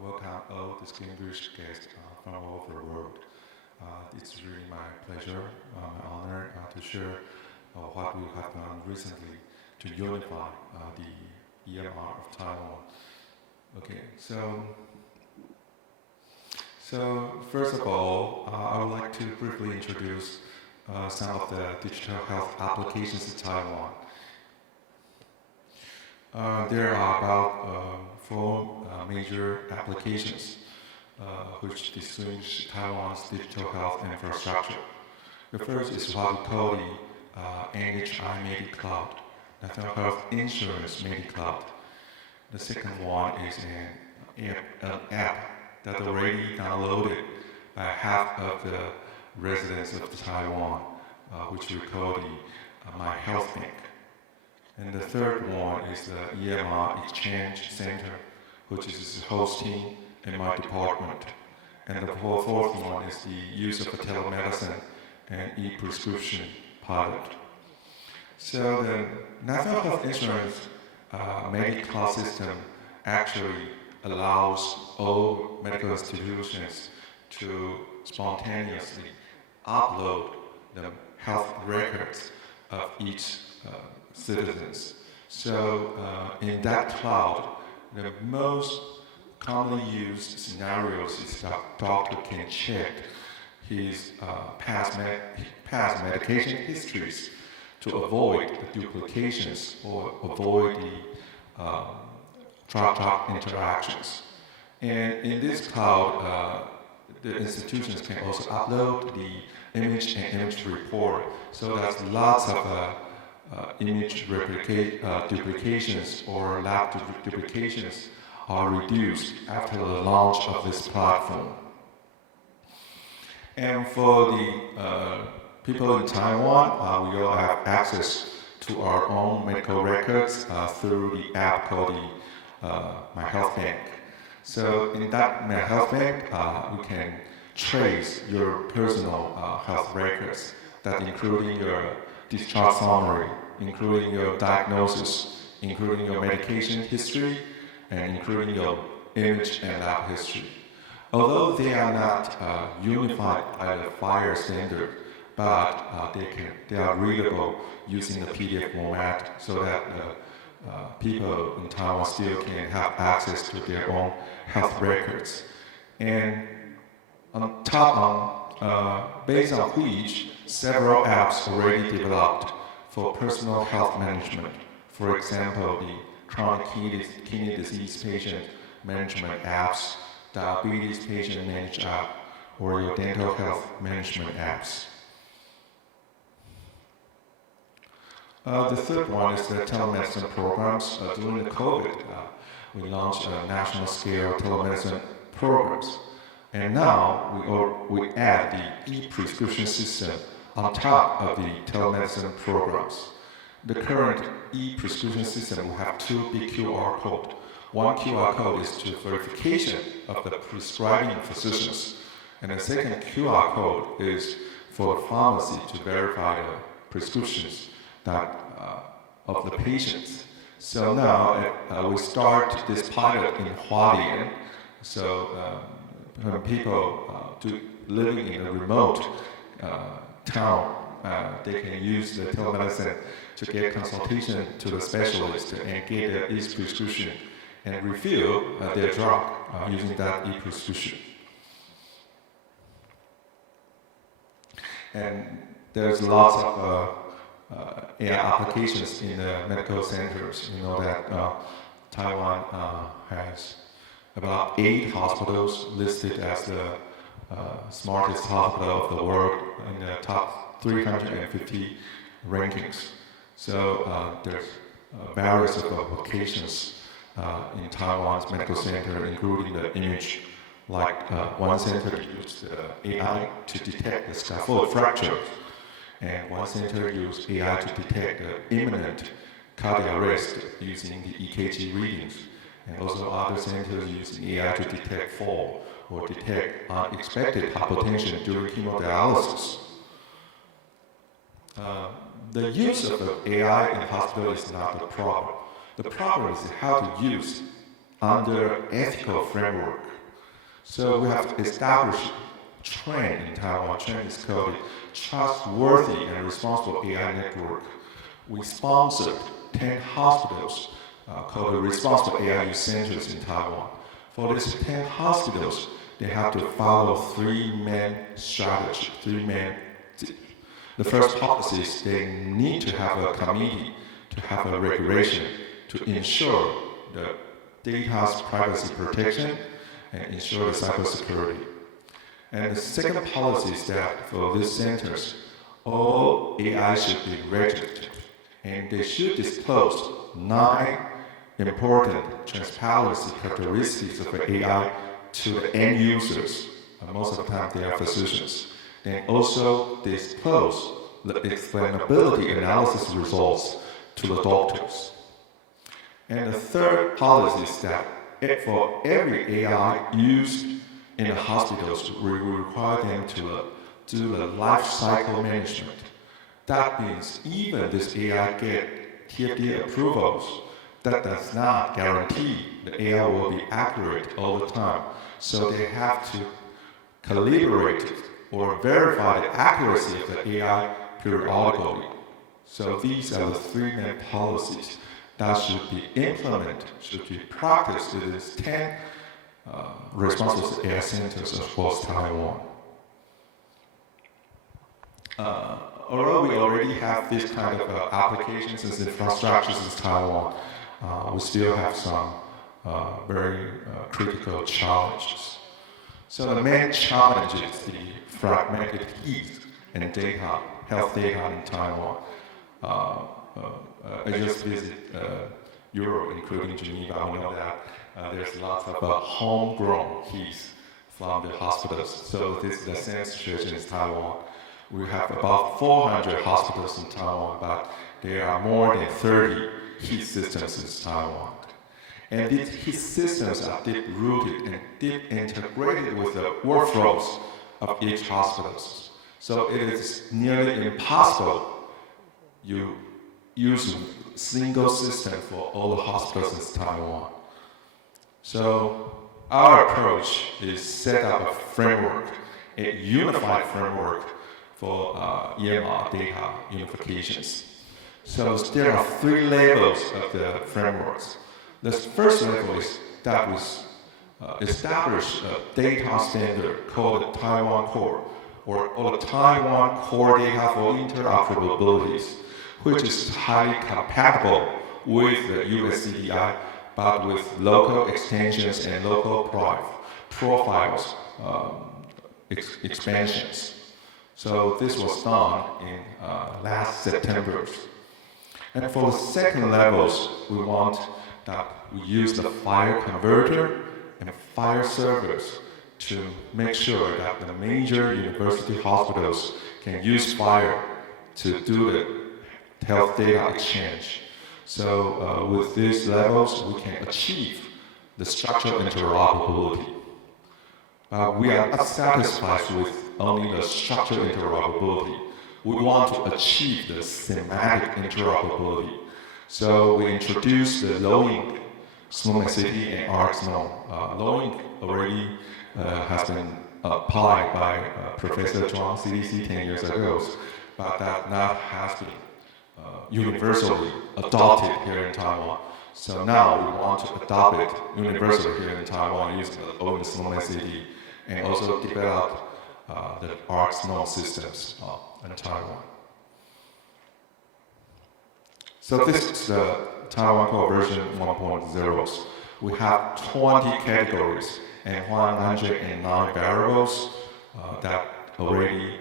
welcome all distinguished guests from all over the world. It's really my pleasure, my honor to share what we have done recently to unify the EMR of Taiwan. Okay, so first of all, I would like to briefly introduce some of the digital health applications in Taiwan. There are about 4 major applications which distinguish Taiwan's digital health infrastructure. The first is what we call the NHI MediCloud, National Health Insurance MediCloud. The second one is an app that already downloaded by half of the residents of Taiwan, which we call the My Health Bank. And the third one is the EMR Exchange Center, which is hosting in my department. And the fourth one is the use of telemedicine and e-prescription pilot. So the National Health Insurance MediCloud system actually allows all medical institutions to spontaneously upload the health records of each citizens. So in that cloud, the most commonly used scenarios is that doctor can check his past medication histories to avoid the duplications or avoid the drug interactions. And in this cloud, the institutions can also upload the image and image report, so that lots of image duplications or lab duplications are reduced after the launch of this platform. And for the people in Taiwan, we all have access to our own medical records through the app called the My Health Bank. So in that My Health Bank, we can trace your personal health records, that including your discharge summary, including your diagnosis, including your medication history, and including your image and lab history. Although they are not unified by the FHIR standard, but they are readable using the PDF format, so that people in Taiwan still can have access to their own health records. And on top based on which several apps already developed for personal health management. For example, the chronic kidney disease patient management apps, diabetes patient managed app, or your dental health management apps. The third one is the telemedicine programs. During the COVID, we launched national scale telemedicine programs. And now we add the e-prescription system on top of the telemedicine programs. The current e-prescription system will have 2 big QR codes. One QR code is to verification of the prescribing physicians, and the second QR code is for pharmacy to verify the prescriptions of the patients. So now we start this pilot in Hualien. So when people living in a remote town, they can use the telemedicine to get consultation to the specialist and get the e-prescription and refill their drug using that e-prescription. And there's lots of AI applications in the medical centers. You know that Taiwan has about 8 hospitals listed as the smartest hospital of the world in the top 350 rankings. So there's various applications in Taiwan's medical center, including the image, like one center used AI to detect the scaphoid fractures, and one center used AI to detect the imminent cardiac arrest using the EKG readings, and also other centers using AI to detect fall or detect unexpected hypotension during hemodialysis. The use of AI in hospital is not the problem. The problem is how to use under ethical framework. So we have to establish trend in Taiwan. Trend is called Trustworthy and Responsible AI Network. We sponsored 10 hospitals called the Responsible AI Use Centers in Taiwan. For these 10 hospitals, they have to follow 3 main strategies, the first policy is they need to have a committee to have a regulation to ensure the data's privacy protection and ensure the cybersecurity. And the second policy is that for these centers, all AI should be registered, and they should disclose 9 important transparency characteristics of AI to the end users. Most of the time, they are physicians. Then also disclose the explainability analysis results to the doctors. And the third policy is that for every AI used in the hospitals, we require them to do the life cycle management. That means even this AI get TFDA approvals, that does not guarantee the AI will be accurate all the time. So they have to calibrate or verify the accuracy of the AI periodically. So these are the 3 main policies that should be implemented, should be practiced in these 10 responsible AI centers across Taiwan. Although we already have this kind of applications and infrastructures in Taiwan, we still have some very critical challenges. So the main challenge is the fragmented health and data, health data in Taiwan. I just visited Europe, including Geneva. We know that there's lots of homegrown health from the hospitals. So this is the same situation in Taiwan. We have about 400 hospitals in Taiwan, but there are more than 30 health systems in Taiwan. And these health systems are deep-rooted and deep integrated with the workflows of each hospital. So it is nearly impossible you use a single system for all the hospitals in Taiwan. So our approach is set up a framework, a unified framework for EMR data unifications. So there are 3 levels of the frameworks. The first level is that we establish a data standard called the Taiwan Core, or the Taiwan Core Data for Interoperabilities, which is highly compatible with the US CDI, but with local extensions and local profiles expansions. So this was done in last September. And for the second levels, we want that we use the file converter and file servers to make sure that the major university hospitals can use file to do the health data exchange. So with these levels, we can achieve the structural interoperability. We are not satisfied with only the structural interoperability. We want to achieve the semantic interoperability. So we introduced the low-ink Smooth City and RxNode. Low-ink already has been applied by Professor Zhuang, CDC 10 years ago, but that now has been universally adopted here in Taiwan. So now we want to adopt it universally here in Taiwan using the old Snowman City and also develop the ARC Snow systems in Taiwan. So this is the Taiwan Core version 1.0. We have 20 categories and 109 variables that already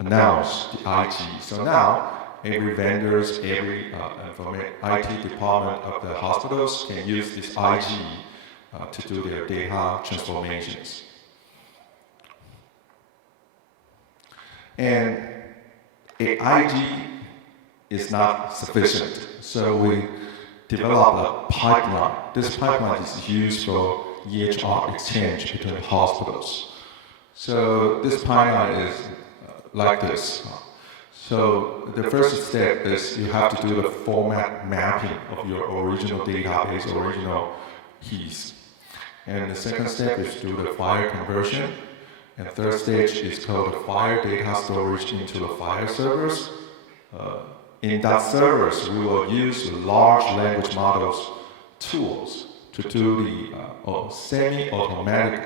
announced the IG. So now every vendors, every IT department of the hospitals can use this IG to do their data transformations. And a IG is not sufficient, so we developed a pipeline. This pipeline is used for EHR exchange between hospitals. So this pipeline is like this. So the first step is you have to do the format mapping of your original database, original keys. And the second step is to do the file conversion. And third stage is called the file data storage into the file servers. In that servers, we will use large language models tools to do the semi-automatic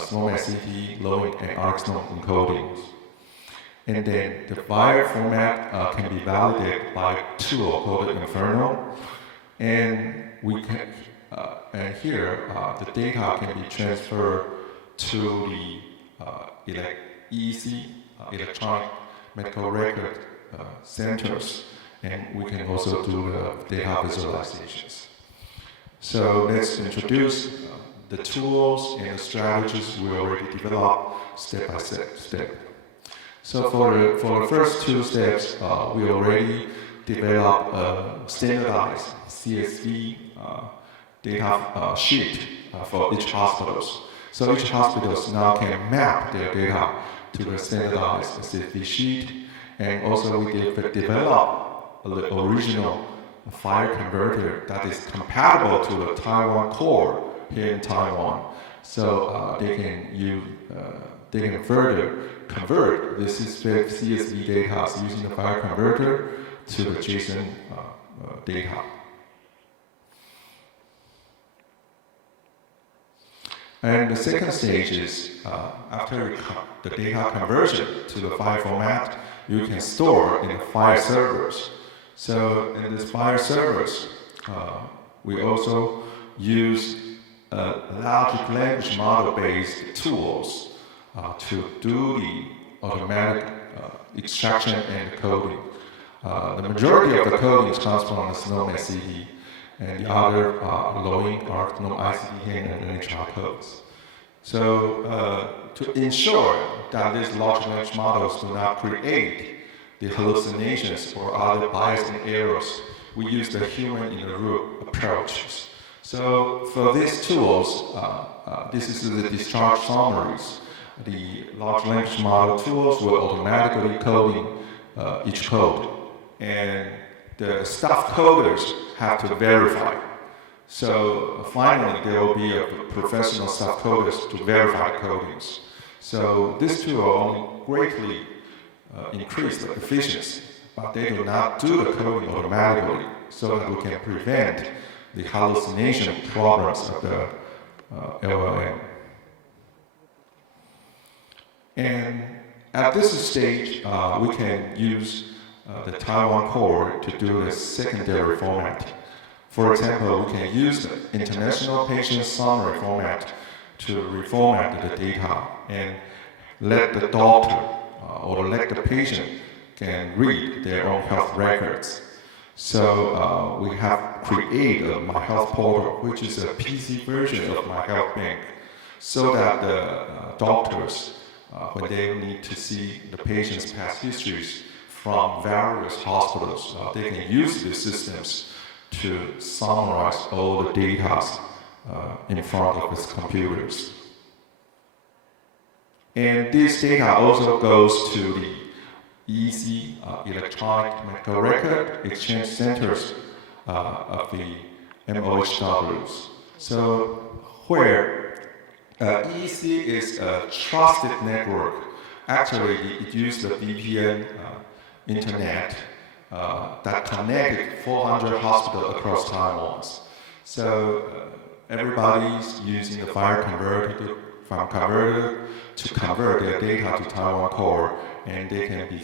Snowman City loading and ARC Snow encodings. And then the file format can be validated by a tool called Inferno. And we can, and here the data can be transferred to the EC, electronic medical record centers, and we can also do the data visualizations. So let's introduce the tools and the strategies we already developed step by step. So for the first two steps, we already developed a standardized CSV data sheet for each hospitals. So each hospitals now can map their data to the standardized CSV sheet, and also we develop the original file converter that is compatible to the Taiwan core here in Taiwan. So they can further convert this CSV data using the file converter to the JSON data. And the second stage is after the data conversion to the file format, you can store in the file servers. So in this file servers, we also use large language model-based tools to do the automatic extraction and coding. The majority of the coding comes from the Snowman CD, and the other loading are ICD and NHR codes. So to ensure that these large language models do not create the hallucinations or other bias and errors, we use the human-in-the-loop approaches. So for these tools, this is the discharge summaries. The large language model tools will automatically coding each code, and the staff coders have to verify. So finally, there will be a professional staff coders to verify the codings. So this tool will only greatly increase the efficiency, but they do not do the coding automatically, so that we can prevent the hallucination problems of the LLM. And at this stage, we can use the Taiwan core to do the secondary format. For example, we can use the international patient summary format to reformat the data and let the doctor or let the patient can read their own health records. So we have created a My Health portal, which is a PC version of My Health Bank, so that the doctors, when they need to see the patient's past histories from various hospitals, they can use these systems to summarize all the data in front of its computers. And this data also goes to the EC, electronic medical record exchange centers of the MOHWs. So where EC is a trusted network, actually it uses the VPN internet that connected 400 hospitals across Taiwan. So everybody's using the fire converter to convert their data to Taiwan core, and they can be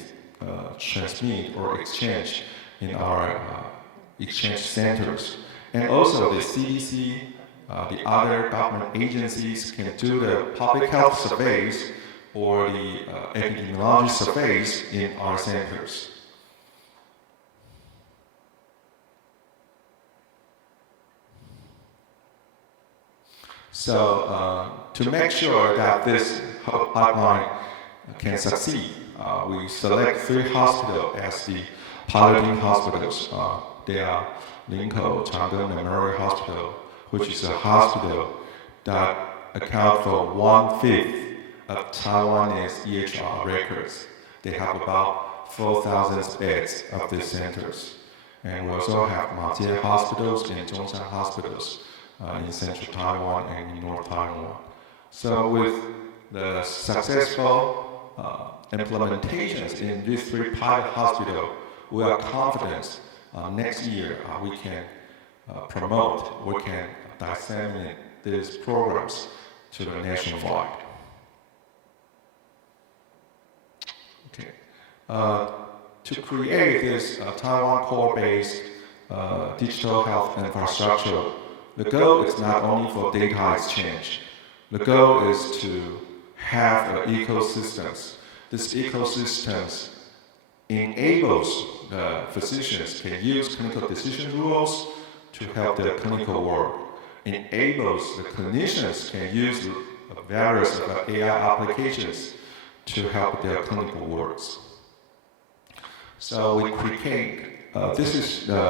transmitted or exchanged in our exchange centers. And also the CDC, the other government agencies can do the public health surveys or the epidemiology surveys in our centers. So to make sure that this pipeline can succeed, we select 3 hospitals as the piloting hospitals. They are Linkou, Changdeng Memorial Hospital, which is a hospital that accounts for 1/5 of Taiwanese EHR records. They have about 4,000 beds of these centers. And we also have Majie hospitals and Zhongshan hospitals in central Taiwan and in North Taiwan. So with the successful implementations in these 3 pilot hospitals, we are confident next year we can we can disseminate these programs to the nationwide. Okay. To create this Taiwan core-based digital health infrastructure, the goal is not only for data exchange. The goal is to have ecosystems. This ecosystems enables the physicians can use clinical decision rules to help their clinical work. Enables the clinicians can use various AI applications to help their clinical works. So we create, this is the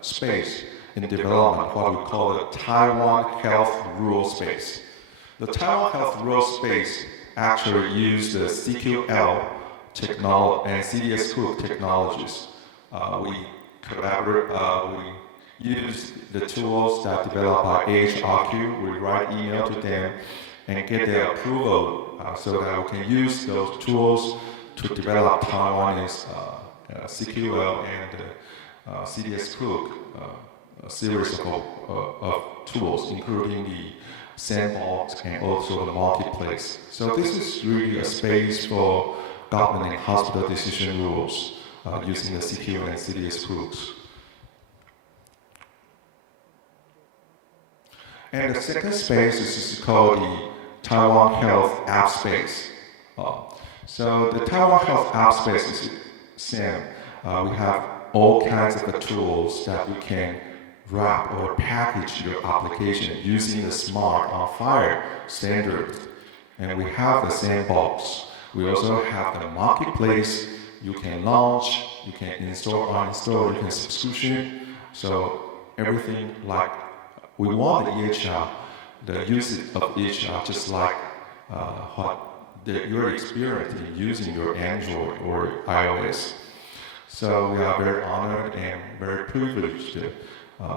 space in development, what we call the Taiwan Health Rural Space. The Taiwan Health Rural Space actually uses the CQL technology and CDS Cook technologies. We collaborate, we use the tools that developed by AHRQ. We write email to them and get their approval so that we can use those tools to develop Taiwanese CQL and CDS Cook a series of tools, including the sandbox and also the marketplace. So this is really a space for government and hospital decision rules using the CQL and CDS Cooks. And the second space is called the Taiwan Health App Space. So the Taiwan Health App Space is same. We have all kinds of tools that you can wrap or package your application using the smart on fire standard. And we have the sandbox. We also have the marketplace. You can launch, you can install, uninstall, you can subscription. So everything like we want the EHR, the usage of EHR, just like your experience in using your Android or iOS. So we are very honored and very privileged to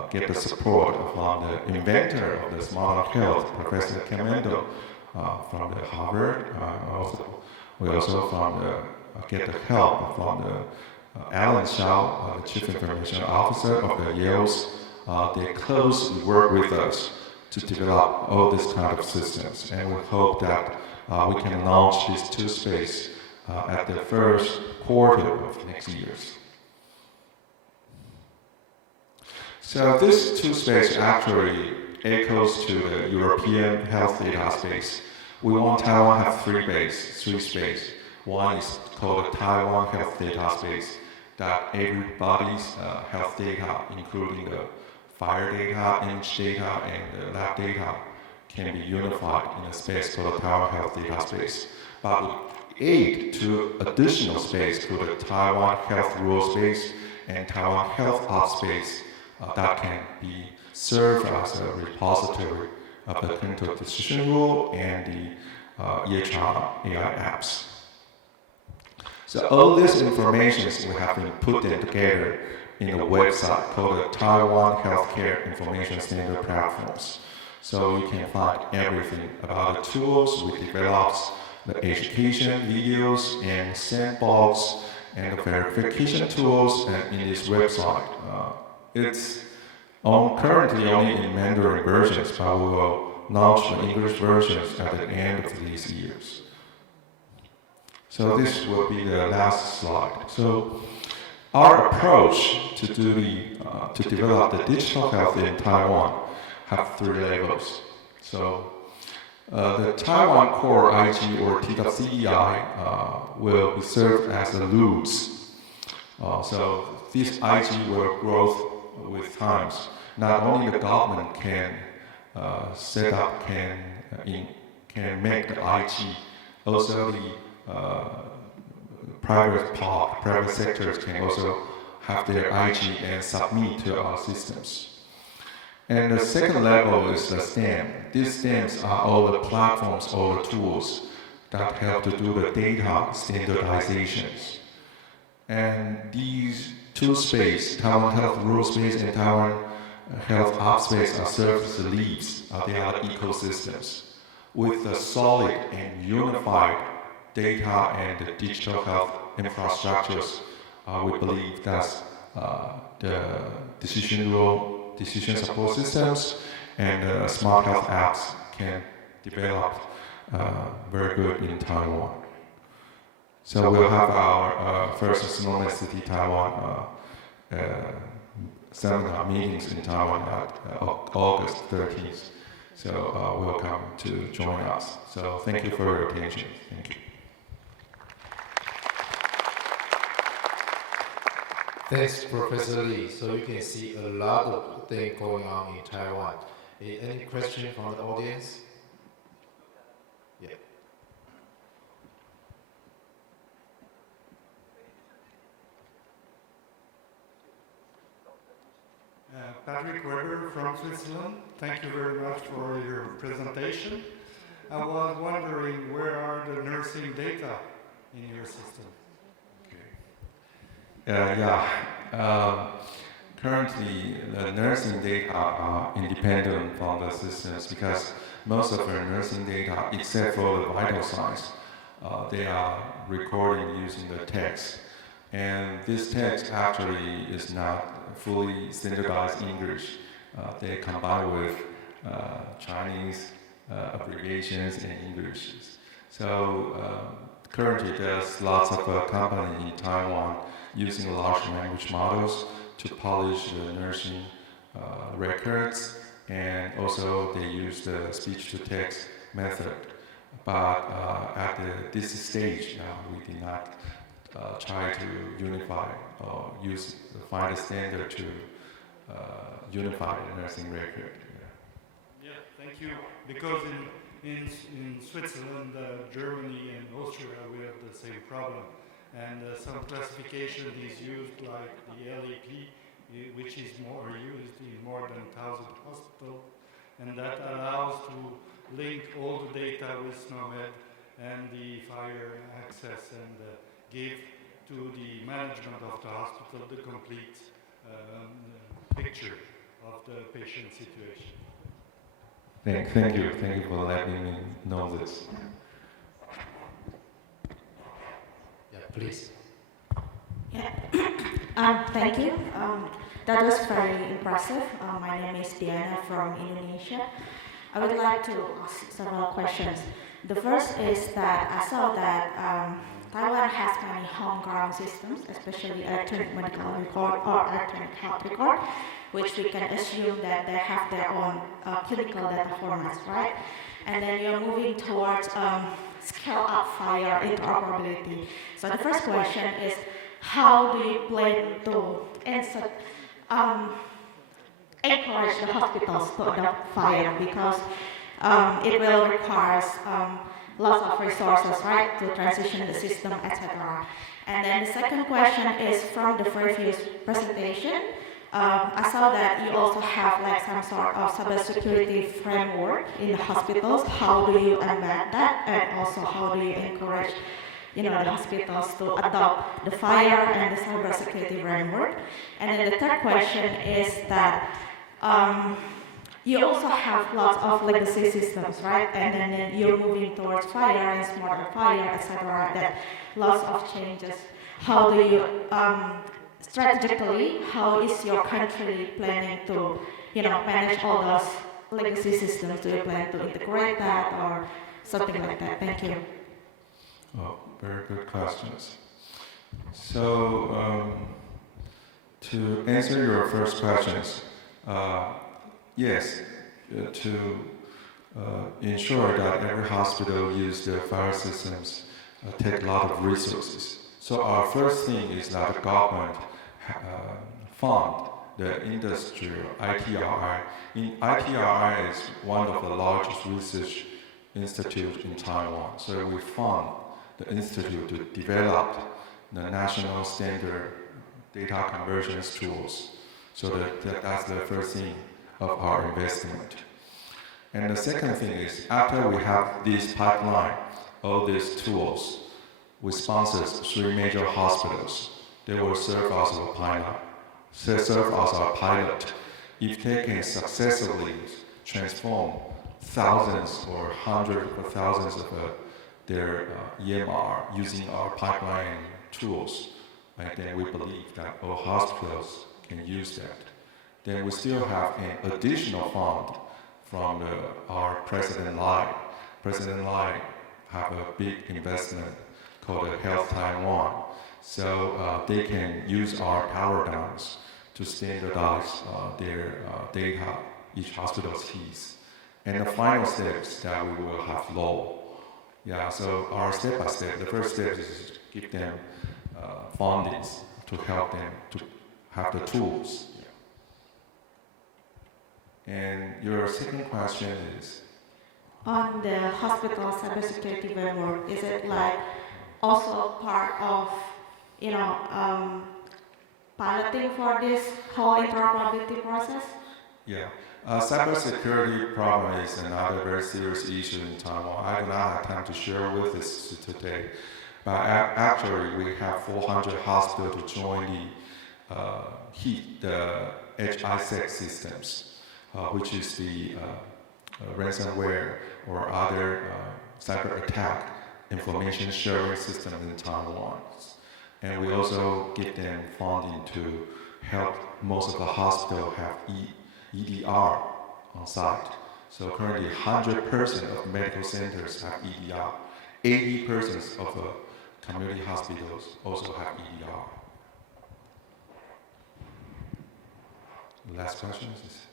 get the support from the inventor of the smart health, Professor Camendo from the Harvard. We also get the help from the Alan Xiao, the Chief Information Officer of the Yale's. They closely work with us to develop all these kind of systems, and we hope that we can launch these 2 spaces at the first quarter of next year. So this 2 space actually echoes to the European health data space. We want Taiwan to have 3 spaces. One is called the Taiwan Health Data Space, that everybody's health data, including the fire data, image data, and the lab data, can be unified in a space called the Taiwan Health Data Space. But we add 2 additional spaces called the Taiwan Health Rural Space and Taiwan Health App Space that can be served as a repository of the clinical decision rule and the EHR AI apps. So all this information we have been put together in a website called the Taiwan Healthcare Information Standard Platforms. So you can find everything about the tools we developed, the education videos and sandbox and the verification tools in this website. It's currently only in Mandarin versions, but we will launch the English versions at the end of these years. So this will be the last slide. So our approach to develop the digital health in Taiwan have 3 levels. So the Taiwan Core IG or TWCEI will be served as the roots. So this IG will grow with times. Not only the government can set up, can make the IG, also the private sectors can also have their IG and submit to our systems. And the second level is the STEM. These STEMs are all the platforms, all the tools that help to do the data standardizations. And these two space, Taiwan Health Rule Space and Taiwan Health App Space, are served as the leads. They are the ecosystems with a solid and unified data and the digital health infrastructures. We believe that the decision support systems and smart health apps can develop very good in Taiwan. So we'll have our first Sonoma City, Taiwan seminar meetings in Taiwan at August 13th. So welcome to join us. So thank you for your attention. Thank you. Thanks, Professor Lee. So you can see a lot of things going on in Taiwan. Any question from the audience? Yeah. Patrick Weber from Switzerland. Thank you very much for your presentation. I was wondering, where are the nursing data in your system? Currently, the nursing data are independent from the systems because most of the nursing data, except for the vital signs, they are recording using the text. And this text actually is not fully standardized English. They combine with Chinese abbreviations and English. So currently, there's lots of companies in Taiwan using large language models to polish the nursing records, and also they use the speech-to-text method. But at this stage, we did not try to unify or find a standard to unify the nursing record. Yeah, thank you. Because in Switzerland, Germany, and Austria, we have the same problem. And some classification is used, like the LEP, which is used in more than 1,000 hospitals, and that allows to link all the data with SNOMED and the fire access, and give to the management of the hospital the complete picture of the patient situation. Thank you for letting me know this. Please. Yeah. Thank you. That was very impressive. My name is Diana from Indonesia. I would like to ask several questions. The first is that I saw that Taiwan has many homegrown systems, especially electronic medical record or electronic health record, which we can assume that they have their own clinical data formats, right? And then you're moving towards scale-up FHIR interoperability. So the first question is, how do you plan to encourage the hospitals to adopt FHIR? Because it will require lots of resources, right, to transition the system, etc. And then the second question is from the previous presentation. I saw that you also have like some sort of cybersecurity framework in the hospitals. How do you embed that, and also how do you encourage, the hospitals to adopt the FHIR and the cybersecurity framework? And then the third question is that you also have lots of legacy systems, right? And then you're moving towards FHIR and smarter FHIR, etc. That lots of changes. how do you strategically, how is your country planning to, manage all those legacy systems? Do you plan to integrate that or something like that? Thank you. Oh, very good questions. So, to answer your first questions, yes, to ensure that every hospital use their fire systems take a lot of resources. So our first thing is that the government fund the industrial ITRI. ITRI is one of the largest research institutes in Taiwan. So we fund the institute to develop the national standard data conversion tools. So that's the first thing of our investment. And the second thing is, after we have this pipeline, all these tools, we sponsor 3 major hospitals. They will serve as our pilot. If they can successfully transform thousands or hundreds of thousands of their EMR using our pipeline tools, I think we believe that all hospitals can use that. Then we still have an additional fund from our President Lai. President Lai have a big investment called E Health Taiwan. So they can use our paradigms to standardize their data, each hospital sees. And the final step is that we will have law. Yeah, so our step-by-step, the first step is to give them fundings to help them to have the tools. And your second question is? On the hospital cybersecurity framework, is it like also part of, piloting for this whole interoperability process? Yeah. Cybersecurity problem is another very serious issue in Taiwan. I do not have time to share with this today. But actually, we have 400 hospitals to join the HISEC systems, which is the ransomware or other cyber attack information sharing system in Taiwan. And we also give them funding to help most of the hospitals have EDR on site. So currently 100% of medical centers have EDR. 80% of community hospitals also have EDR. Last question is?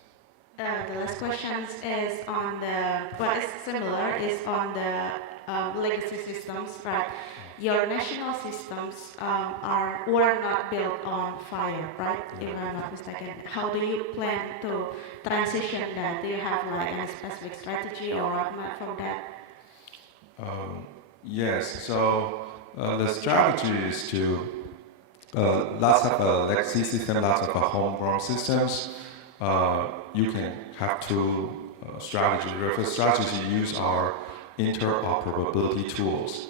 The last question is on it's similar, is on the legacy systems, right? Your national systems were not built on fire, right? If I'm not mistaken. How do you plan to transition that? Do you have like a specific strategy or roadmap for that? Yes, so the strategy is to lots of legacy systems, lots of homegrown systems. You can have two strategies. The first strategy use our interoperability tools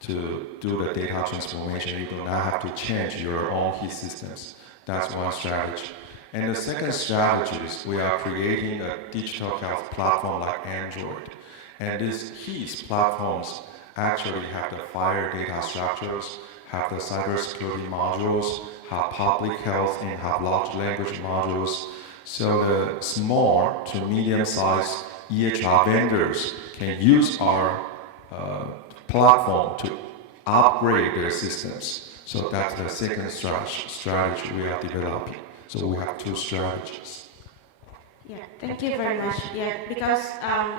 to do the data transformation. You do not have to change your own HIS systems. That's one strategy. And the second strategy is we are creating a digital health platform like Android. And these HIS platforms actually have the fire data structures, have the cybersecurity modules, have public health, and have large language modules. So the small to medium-sized EHR vendors can use our platform to upgrade their systems. So that's the second strategy we are developing. So we have two strategies. Yeah, thank you very much. Yeah, because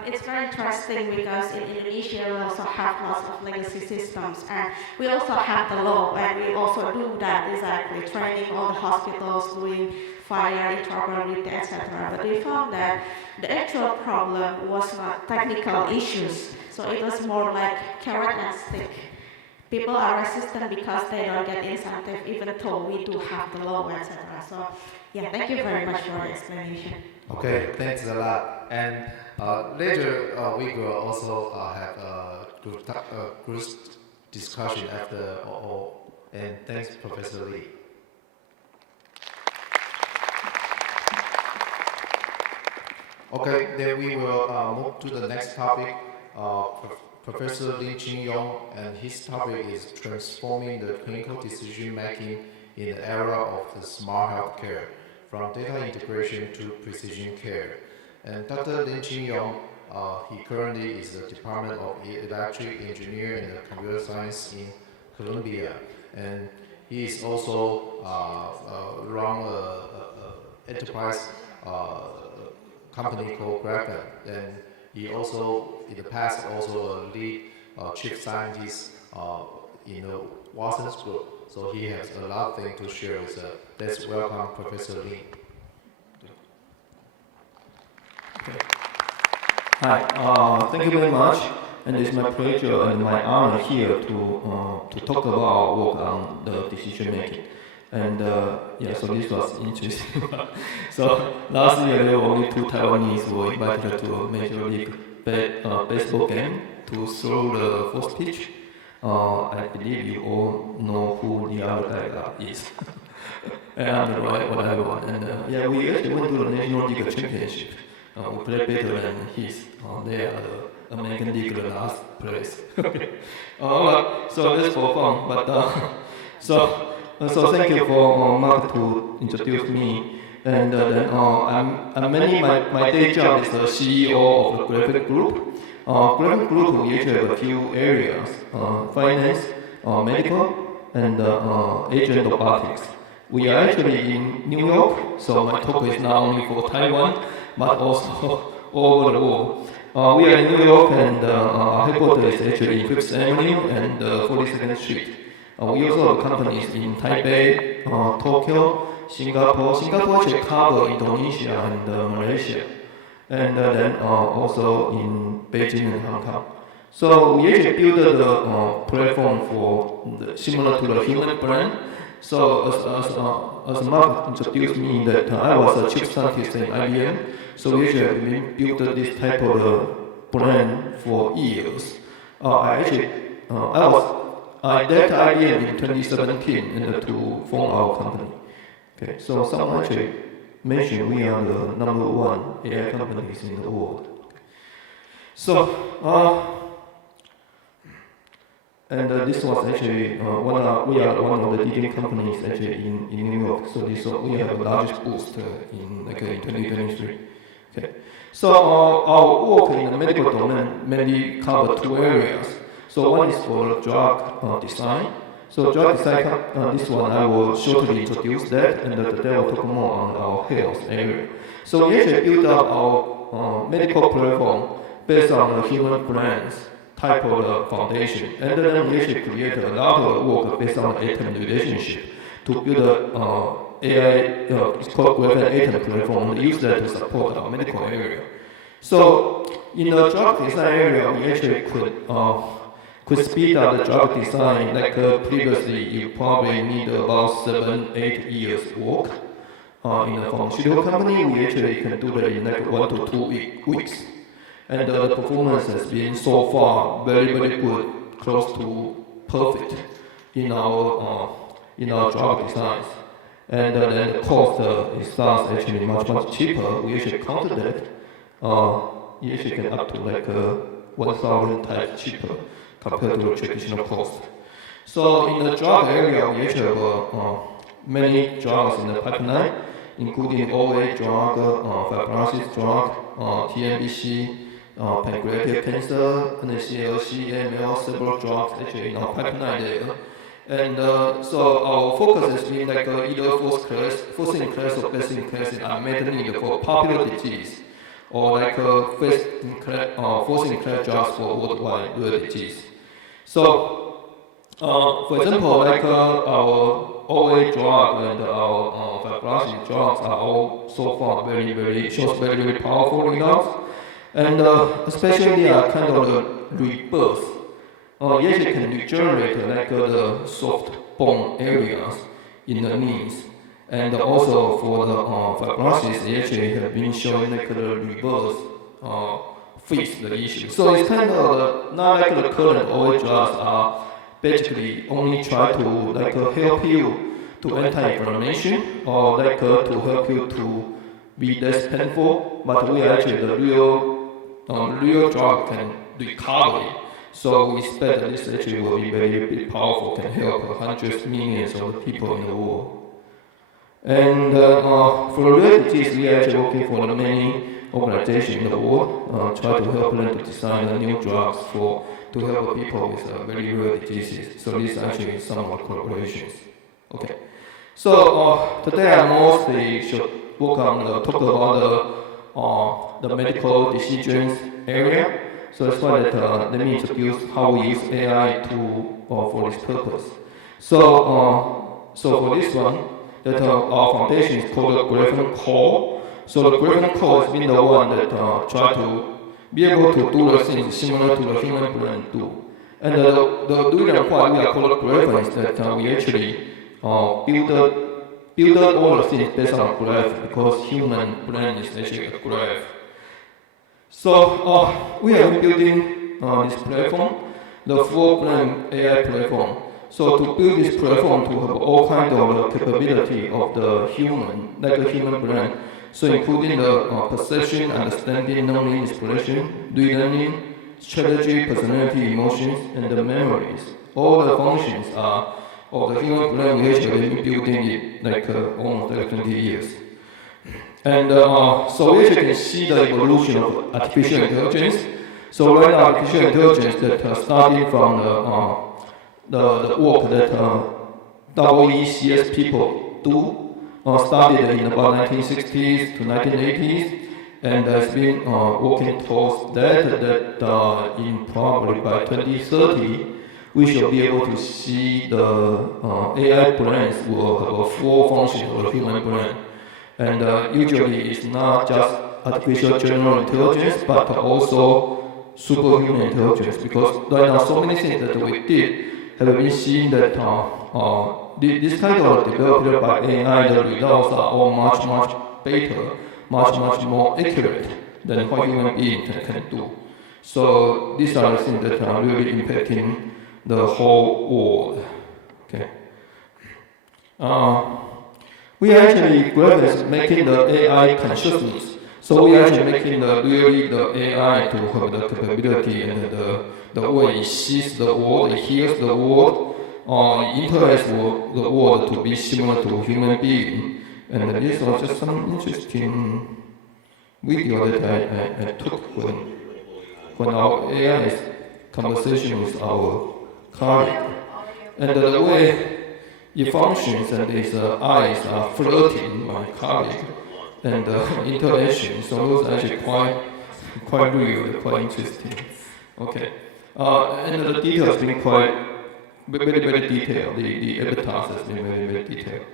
it's very interesting because in Indonesia we also have lots of legacy systems and we also have the law and we also do that exactly, training all the hospitals, doing fire, interoperability, etc. But we found that the actual problem was not technical issues, so it was more like carrot and stick. People are resistant because they don't get incentive, even though we do have the law, etc. So, yeah, thank you very much for the explanation. Okay, thanks a lot. And later we will also have a group discussion after all. And thanks, Professor Lee. Okay, then we will move to the next topic. Professor Lin Qingyong, and his topic is transforming the clinical decision making in the era of the smart healthcare, from data integration to precision care. And Dr. Lin Qingyong, he currently is the Department of Electric Engineering and Computer Science in Columbia, and he is also run an enterprise company called Graphene. And he also, in the past, also a lead chief scientist in the Watson's group. So he has a lot of things to share with us. Let's welcome Professor Lin. Okay. Hi, thank you very much. And it's my pleasure and my honor here to talk about our work on the decision making. And yeah, so this was interesting. So last year there were only 2 Taiwanese were invited to a Major League baseball game to throw the first pitch. I believe you all know who the other guy is. And whatever. And yeah, we actually went to the National League Championship. We played better than his. They are the American League last place. So that's for fun. But so thank you for Mark to introduce me. And then I'm mainly my day job is the CEO of the Graphic Group. Graphic Group we actually have a few areas: finance, medical, and agent robotics. We are actually in New York, so my talk is not only for Taiwan, but also all over the world. We are in New York, and our headquarters is actually in 5th Avenue and 42nd Street. We also have companies in Taipei, Tokyo, Singapore. Singapore actually covers Indonesia and Malaysia, and then also in Beijing and Hong Kong. So we actually built the platform for similar to the human brain. So as Mark introduced me, that I was a chief scientist in IBM. So we actually built this type of brain for years. I left IBM in 2017 and to form our company. Okay, so someone actually mentioned we are the #1 AI companies in the world. So, and this was actually we are one of the leading companies actually in New York. So we have the largest boost in 2023. Okay, so our work in the medical domain mainly cover 2 areas. So one is for drug design. So drug design, this one I will shortly introduce that, and today I will talk more on our health area. So we actually built up our medical platform based on the human brains type of foundation, and then we actually created a lot of work based on atom relationship to build a AI, it's called Graphene Atom platform, and use that to support our medical area. So in the drug design area, we actually could speed up the drug design. Like previously, you probably need about 7-8 years work. In a pharmaceutical company, we actually can do that in like 1 to 2 weeks. And the performance has been so far very, very good, close to perfect in our drug designs. And then the cost is actually much cheaper. We actually counted that. You actually get up to like 1,000 times cheaper compared to the traditional cost. So in the drug area, we actually have many drugs in the pipeline, including OA drug, fibrosis drug, TNBC, pancreatic cancer, NCLC, AML, several drugs actually in our pipeline there. And so our focus has been like either first-in-class or best-in-class in unmet need for popular disease, or like first-in-class drugs for worldwide rare disease. So, for example, like our OA drug and our fibrosis drugs are all so far shows very powerful results, and especially they are kind of the rebirth. You actually can regenerate like the soft bone areas in the knees, and also for the fibrosis, they actually have been showing like the rebirth fix the issue. So it's kind of not like the current OA drugs are basically only try to like help you to anti-inflammation or like to help you to be less painful, but we actually the real drug can recover it. So we expect that this actually will be very powerful, can help hundreds, millions of people in the world. And for rare disease, we are actually working for many organizations in the world, try to help them to design new drugs to help people with very rare diseases. So these are actually some of our collaborations. Okay. So today I mostly should talk about the medical decisions area. So that's why let me introduce how we use AI for this purpose. So for this one, our foundation is called the Graphene Core. So the Graphene Core has been the one that try to be able to do the things similar to the human brain do. And the reason why we are called Graphene is that we actually build all the things based on graph, because human brain is actually a graph. So we are building this platform, the full brain AI platform. So to build this platform to have all kinds of capability of the human, like a human brain, so including the perception, understanding, knowing, inspiration, learning, strategy, personality, emotions, and the memories. All the functions are of the human brain. We actually been building it like almost 20 years. And so we actually can see the evolution of artificial intelligence. So right now, artificial intelligence that started from the work that WECS people do, started in about 1960s to 1980s, and has been working towards that in probably by 2030, we should be able to see the AI brains will have a full function of the human brain. And usually it's not just artificial general intelligence, but also superhuman intelligence, because right now so many things that we did have been seen that this kind of developed by AI, the results are all much better, much more accurate than what human beings can do. So these are the things that are really impacting the whole world. Okay. We actually Graphene making the AI consciousness. So we are actually making the AI to have the capability and the way it sees the world, it hears the world, interacts with the world to be similar to a human being. And this was just some interesting video that I took when our AI conversation with our colleague. And the way it functions and its eyes are flirting my colleague and interaction. So those are actually quite real, quite interesting. Okay. And the detail has been quite very detailed. The avatars has been very detailed.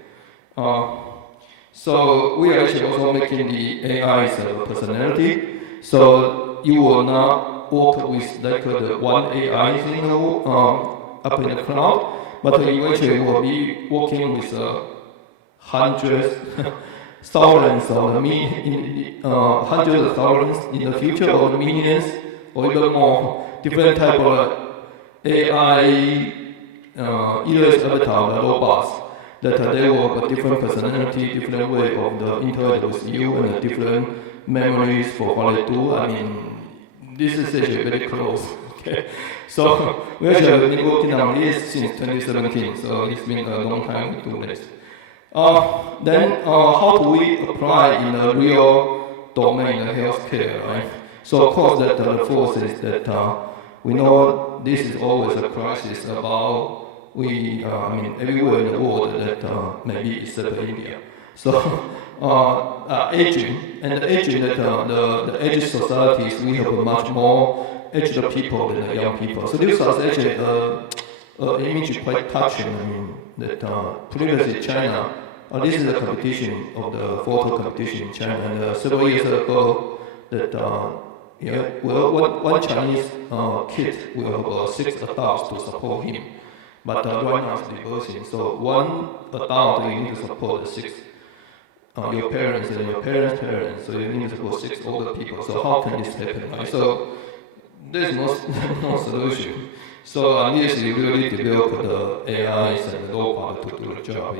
So we are actually also making the AI's personality. So you will not work with like the one AI thing up in the cloud, but you actually will be working with hundreds, thousands or hundreds of thousands in the future, or millions, or even more different type of AI, either as avatar or robots, that they will have a different personality, different way of the interact with you, and different memories for what they do. I mean, this is actually very close. Okay, so we actually have been working on this since 2017. So it's been a long time to do this. Then how do we apply in the real domain in healthcare, right? So of course that the force is that we know this is always a crisis about I mean everywhere in the world that maybe except India. So aging, and the aging that the aged societies, we have much more aged people than the young people. So this was actually an image quite touching. I mean that previously China, this is a competition of the photo competition in China, and several years ago that one Chinese kid will have 6 adults to support him, but right now it's reversing. So one adult you need to support 6. Your parents and your parents' parents, so you need to support 6 older people. So how can this happen? Right? So there's no solution. So unless you really develop the AIs and the robots to do the job,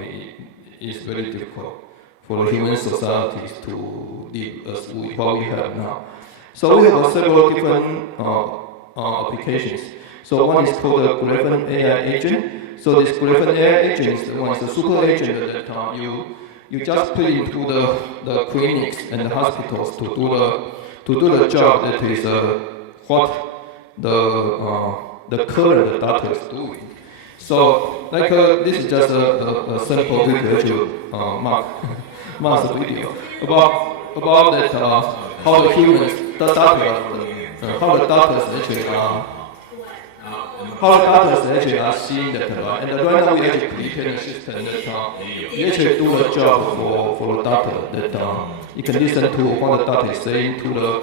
it's very difficult for the human societies to live as what we have now. So we have several different applications. So one is called the Graphene AI agent. So this Graphene AI agent is the one is a super agent that you just put into the clinics and the hospitals to do the job that is what the current doctor is doing. So like this is just a simple video Mark's video about that how the humans how the doctors actually are seeing that, and right now we actually created a system that we actually do the job for the doctor, that you can listen to what the doctor is saying to the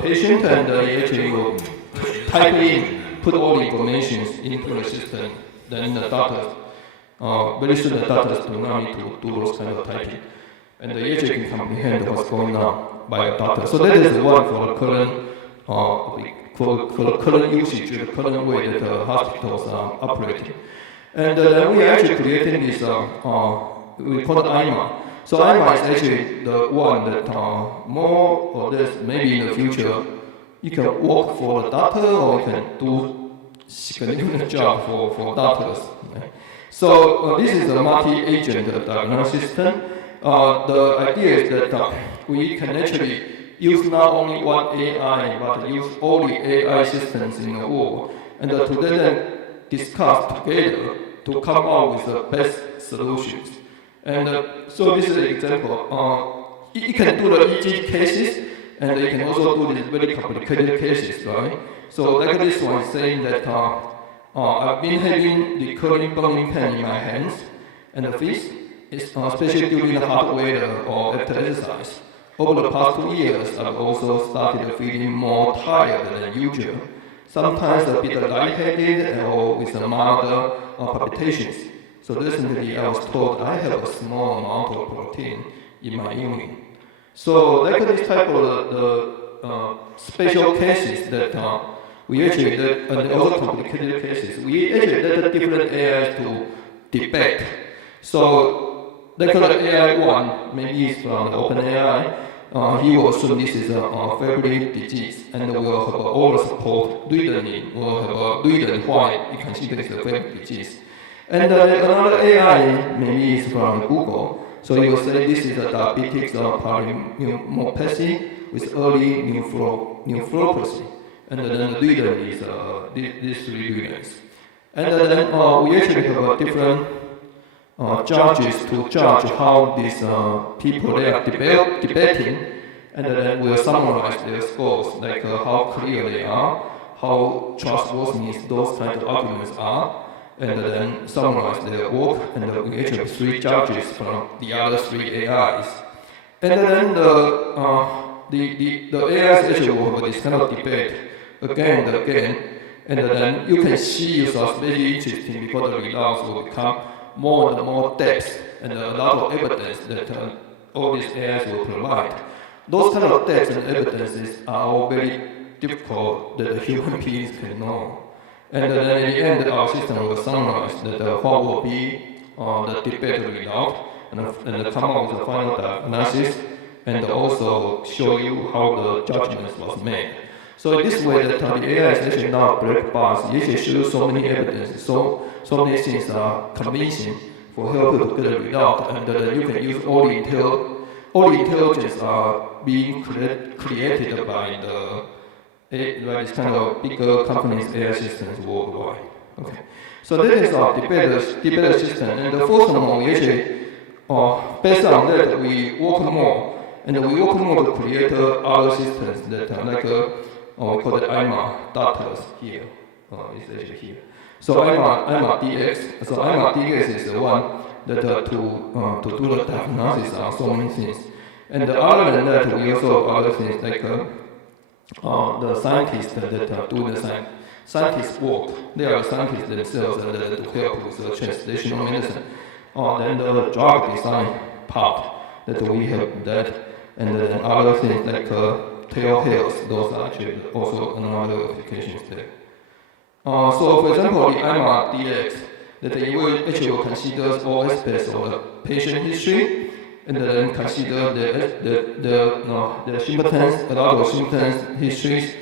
patient, and he actually will type in, put all the information into the system. Then the doctors, very soon the doctors do not need to do those kind of typing, and they actually can comprehend what's going on by a doctor. So that is one for the current for the current usage, the current way that the hospitals are operating. And then we are actually creating this, we call it IMA. So IMA is actually the one that more or less maybe in the future, you can work for the doctor or you can do significant job for doctors. So this is a multi-agent diagnosis system. The idea is that we can actually use not only one AI, but use all the AI systems in the world, and to then discuss together to come up with the best solutions. And so this is an example. It can do the easy cases, and it can also do these very complicated cases, right? So like this one is saying that I've been having the current burning pain in my hands and the feet, especially during the hot weather or after exercise. Over the past 2 years, I've also started feeling more tired than usual, sometimes a bit lightheaded or with a milder palpitations. So recently I was told I have a small amount of protein in my urine. So like this type of the special cases that we actually, and also complicated cases, we actually let different AIs to debate. So like the AI one, maybe it's from the OpenAI, he will assume this is a Fabry disease, and will have all the support reasoning, will have a reason why you consider it a Fabry disease. And another AI maybe is from Google, so you will say this is a diabetic polyneuropathy with early nephropathy, and then the reason is these three reasons. And then we actually have different judges to judge how these people they are debating, and then we'll summarize their scores, like how clear they are, how trustworthy those kinds of arguments are, and then summarize their work, and we actually have 3 judges from the other 3 AIs. And then the AIs actually will have this kind of debate again and again, and then you can see yourself very interesting because the results will become more and more depth and a lot of evidence that all these AIs will provide. Those kind of depths and evidences are all very difficult that the human beings can know. And then in the end, our system will summarize that what will be the debate result, and come up with the final diagnosis, and also show you how the judgment was made. So in this way, that the AI is actually not a black box. It actually shows so many evidence, so many things are convincing for help you to get a result, and then you can use all the intelligence are being created by this kind of bigger companies' AI systems worldwide. Okay, so that is our debate system, and the first one we actually, based on that, we work more, and we work more to create other systems that like we call it IMA doctors here. It's actually here. So IMA DX. So IMA DX is the one that to do the diagnosis on so many things. And other than that, we also have other things like the scientists that do the scientists work. They are scientists themselves and to help with the translational medicine. Then the drug design part that we have that, and then other things like telehealth. Those are actually also another applications there. So for example, the IMA DX, that they will actually consider all aspects of the patient history, and then consider the symptoms, a lot of symptoms histories,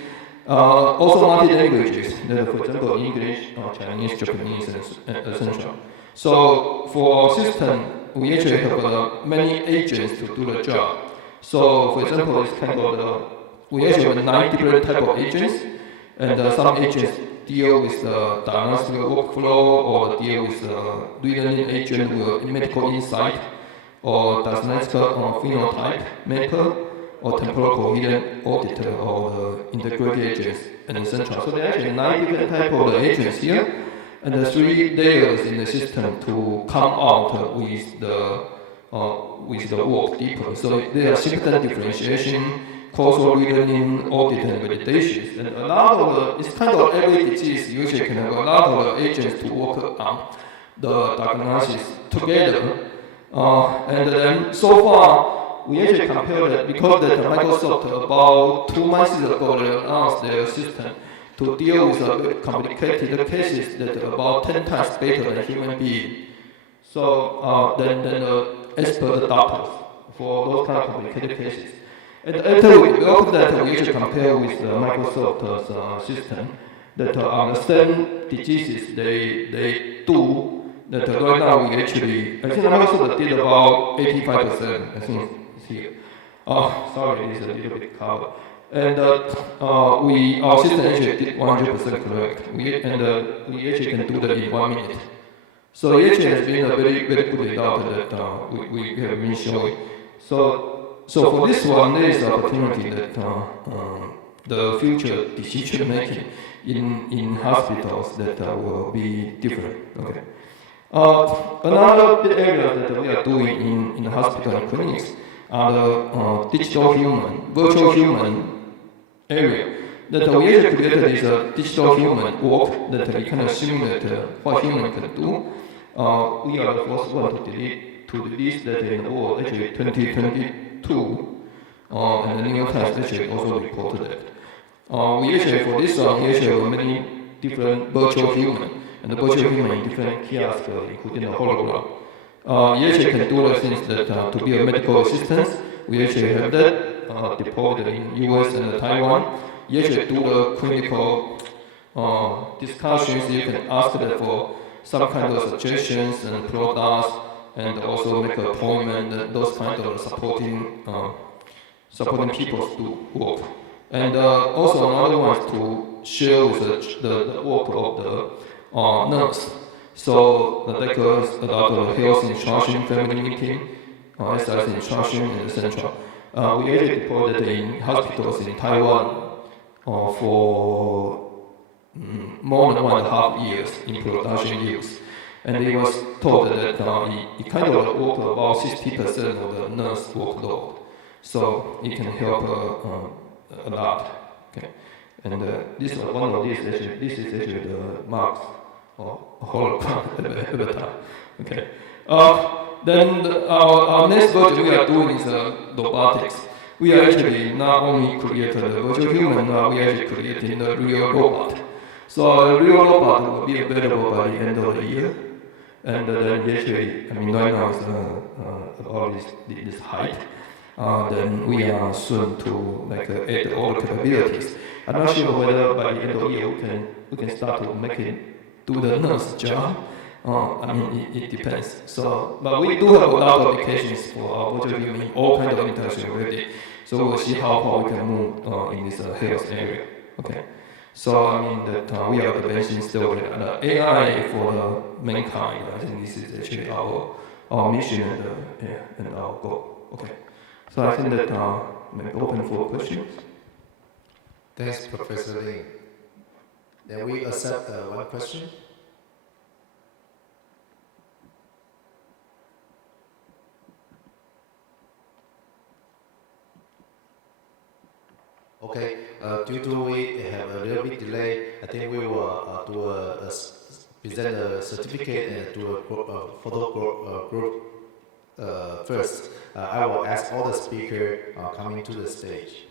Also multi-languages, for example, English, Chinese, Japanese, and etc. So for our system, we actually have many agents to do the job. So for example, it's kind of we actually have 9 different type of agents, and some agents deal with the diagnostic workflow or deal with the reasoning agent with medical insight or diagnostic phenotype maker or temporal coherent auditor or the integrated agents and etc. So there are actually 9 different type of agents here and the 3 layers in the system to come out with the work deeper. So there are symptom differentiation, causal reasoning, audit, and validations. And a lot of it's kind of every disease usually can have a lot of agents to work on the diagnosis together. And then so far, we actually compared it because that Microsoft about 2 months ago they announced their system to deal with complicated cases that are about 10 times better than human being. So than the expert doctors for those kind of complicated cases. And after we developed that, we actually compare with Microsoft's system that on the same diseases they do. That right now we actually, I think Microsoft did about 85%. I think it's here. Sorry, it's a little bit covered. And our system actually did 100% correct. We actually can do that in 1 minute. So it actually has been a very, very good result that we have been showing. So for this one, there is an opportunity that the future decision making in hospitals that will be different. Okay. Another big area that we are doing in hospital and clinics are the digital human, virtual human area. That we actually created is a digital human work that we can simulate what human can do. We are the first one to release that in the world, actually 2022, and the New York Times actually also reported that. We actually, for this one, we actually have many different virtual human, and the virtual human in different kiosks, including the hologram. You actually can do the things that to be a medical assistant. We actually have that deployed in US and Taiwan. You actually do the clinical discussions. You can ask them for some kind of suggestions and products, and also make an appointment. Those kind of supporting people to work. And also another one is to share with the work of the nurse. So that goes a lot of health instruction, family meeting, exercise instruction, and etc. We actually deployed it in hospitals in Taiwan for more than 1.5 years in production use. And it was told that it kind of worked about 60% of the nurse workload. So it can help a lot. Okay. And this is one of these. This is actually the marks or hologram avatar. Okay. Then our next project we are doing is robotics. We are actually not only created the virtual human, we are actually creating the real robot. So a real robot will be available by the end of the year. And then actually, I mean, right now it's about this height. Then we are soon to add all the capabilities. I'm not sure whether by the end of the year we can start to make it do the nurse job. I mean, it depends. So, but we do have a lot of applications for our virtual human, all kinds of interaction already. So we'll see how far we can move in this health area. Okay. So I mean that we are advancing still with AI for the mankind. I think this is actually our mission and our goal. Okay. So I think that maybe open for questions. Thanks, Professor Lin. Then we accept one question. Okay, due to we have a little bit delay, I think we will present a certificate and do a photo group first. I will ask all the speakers coming to the stage.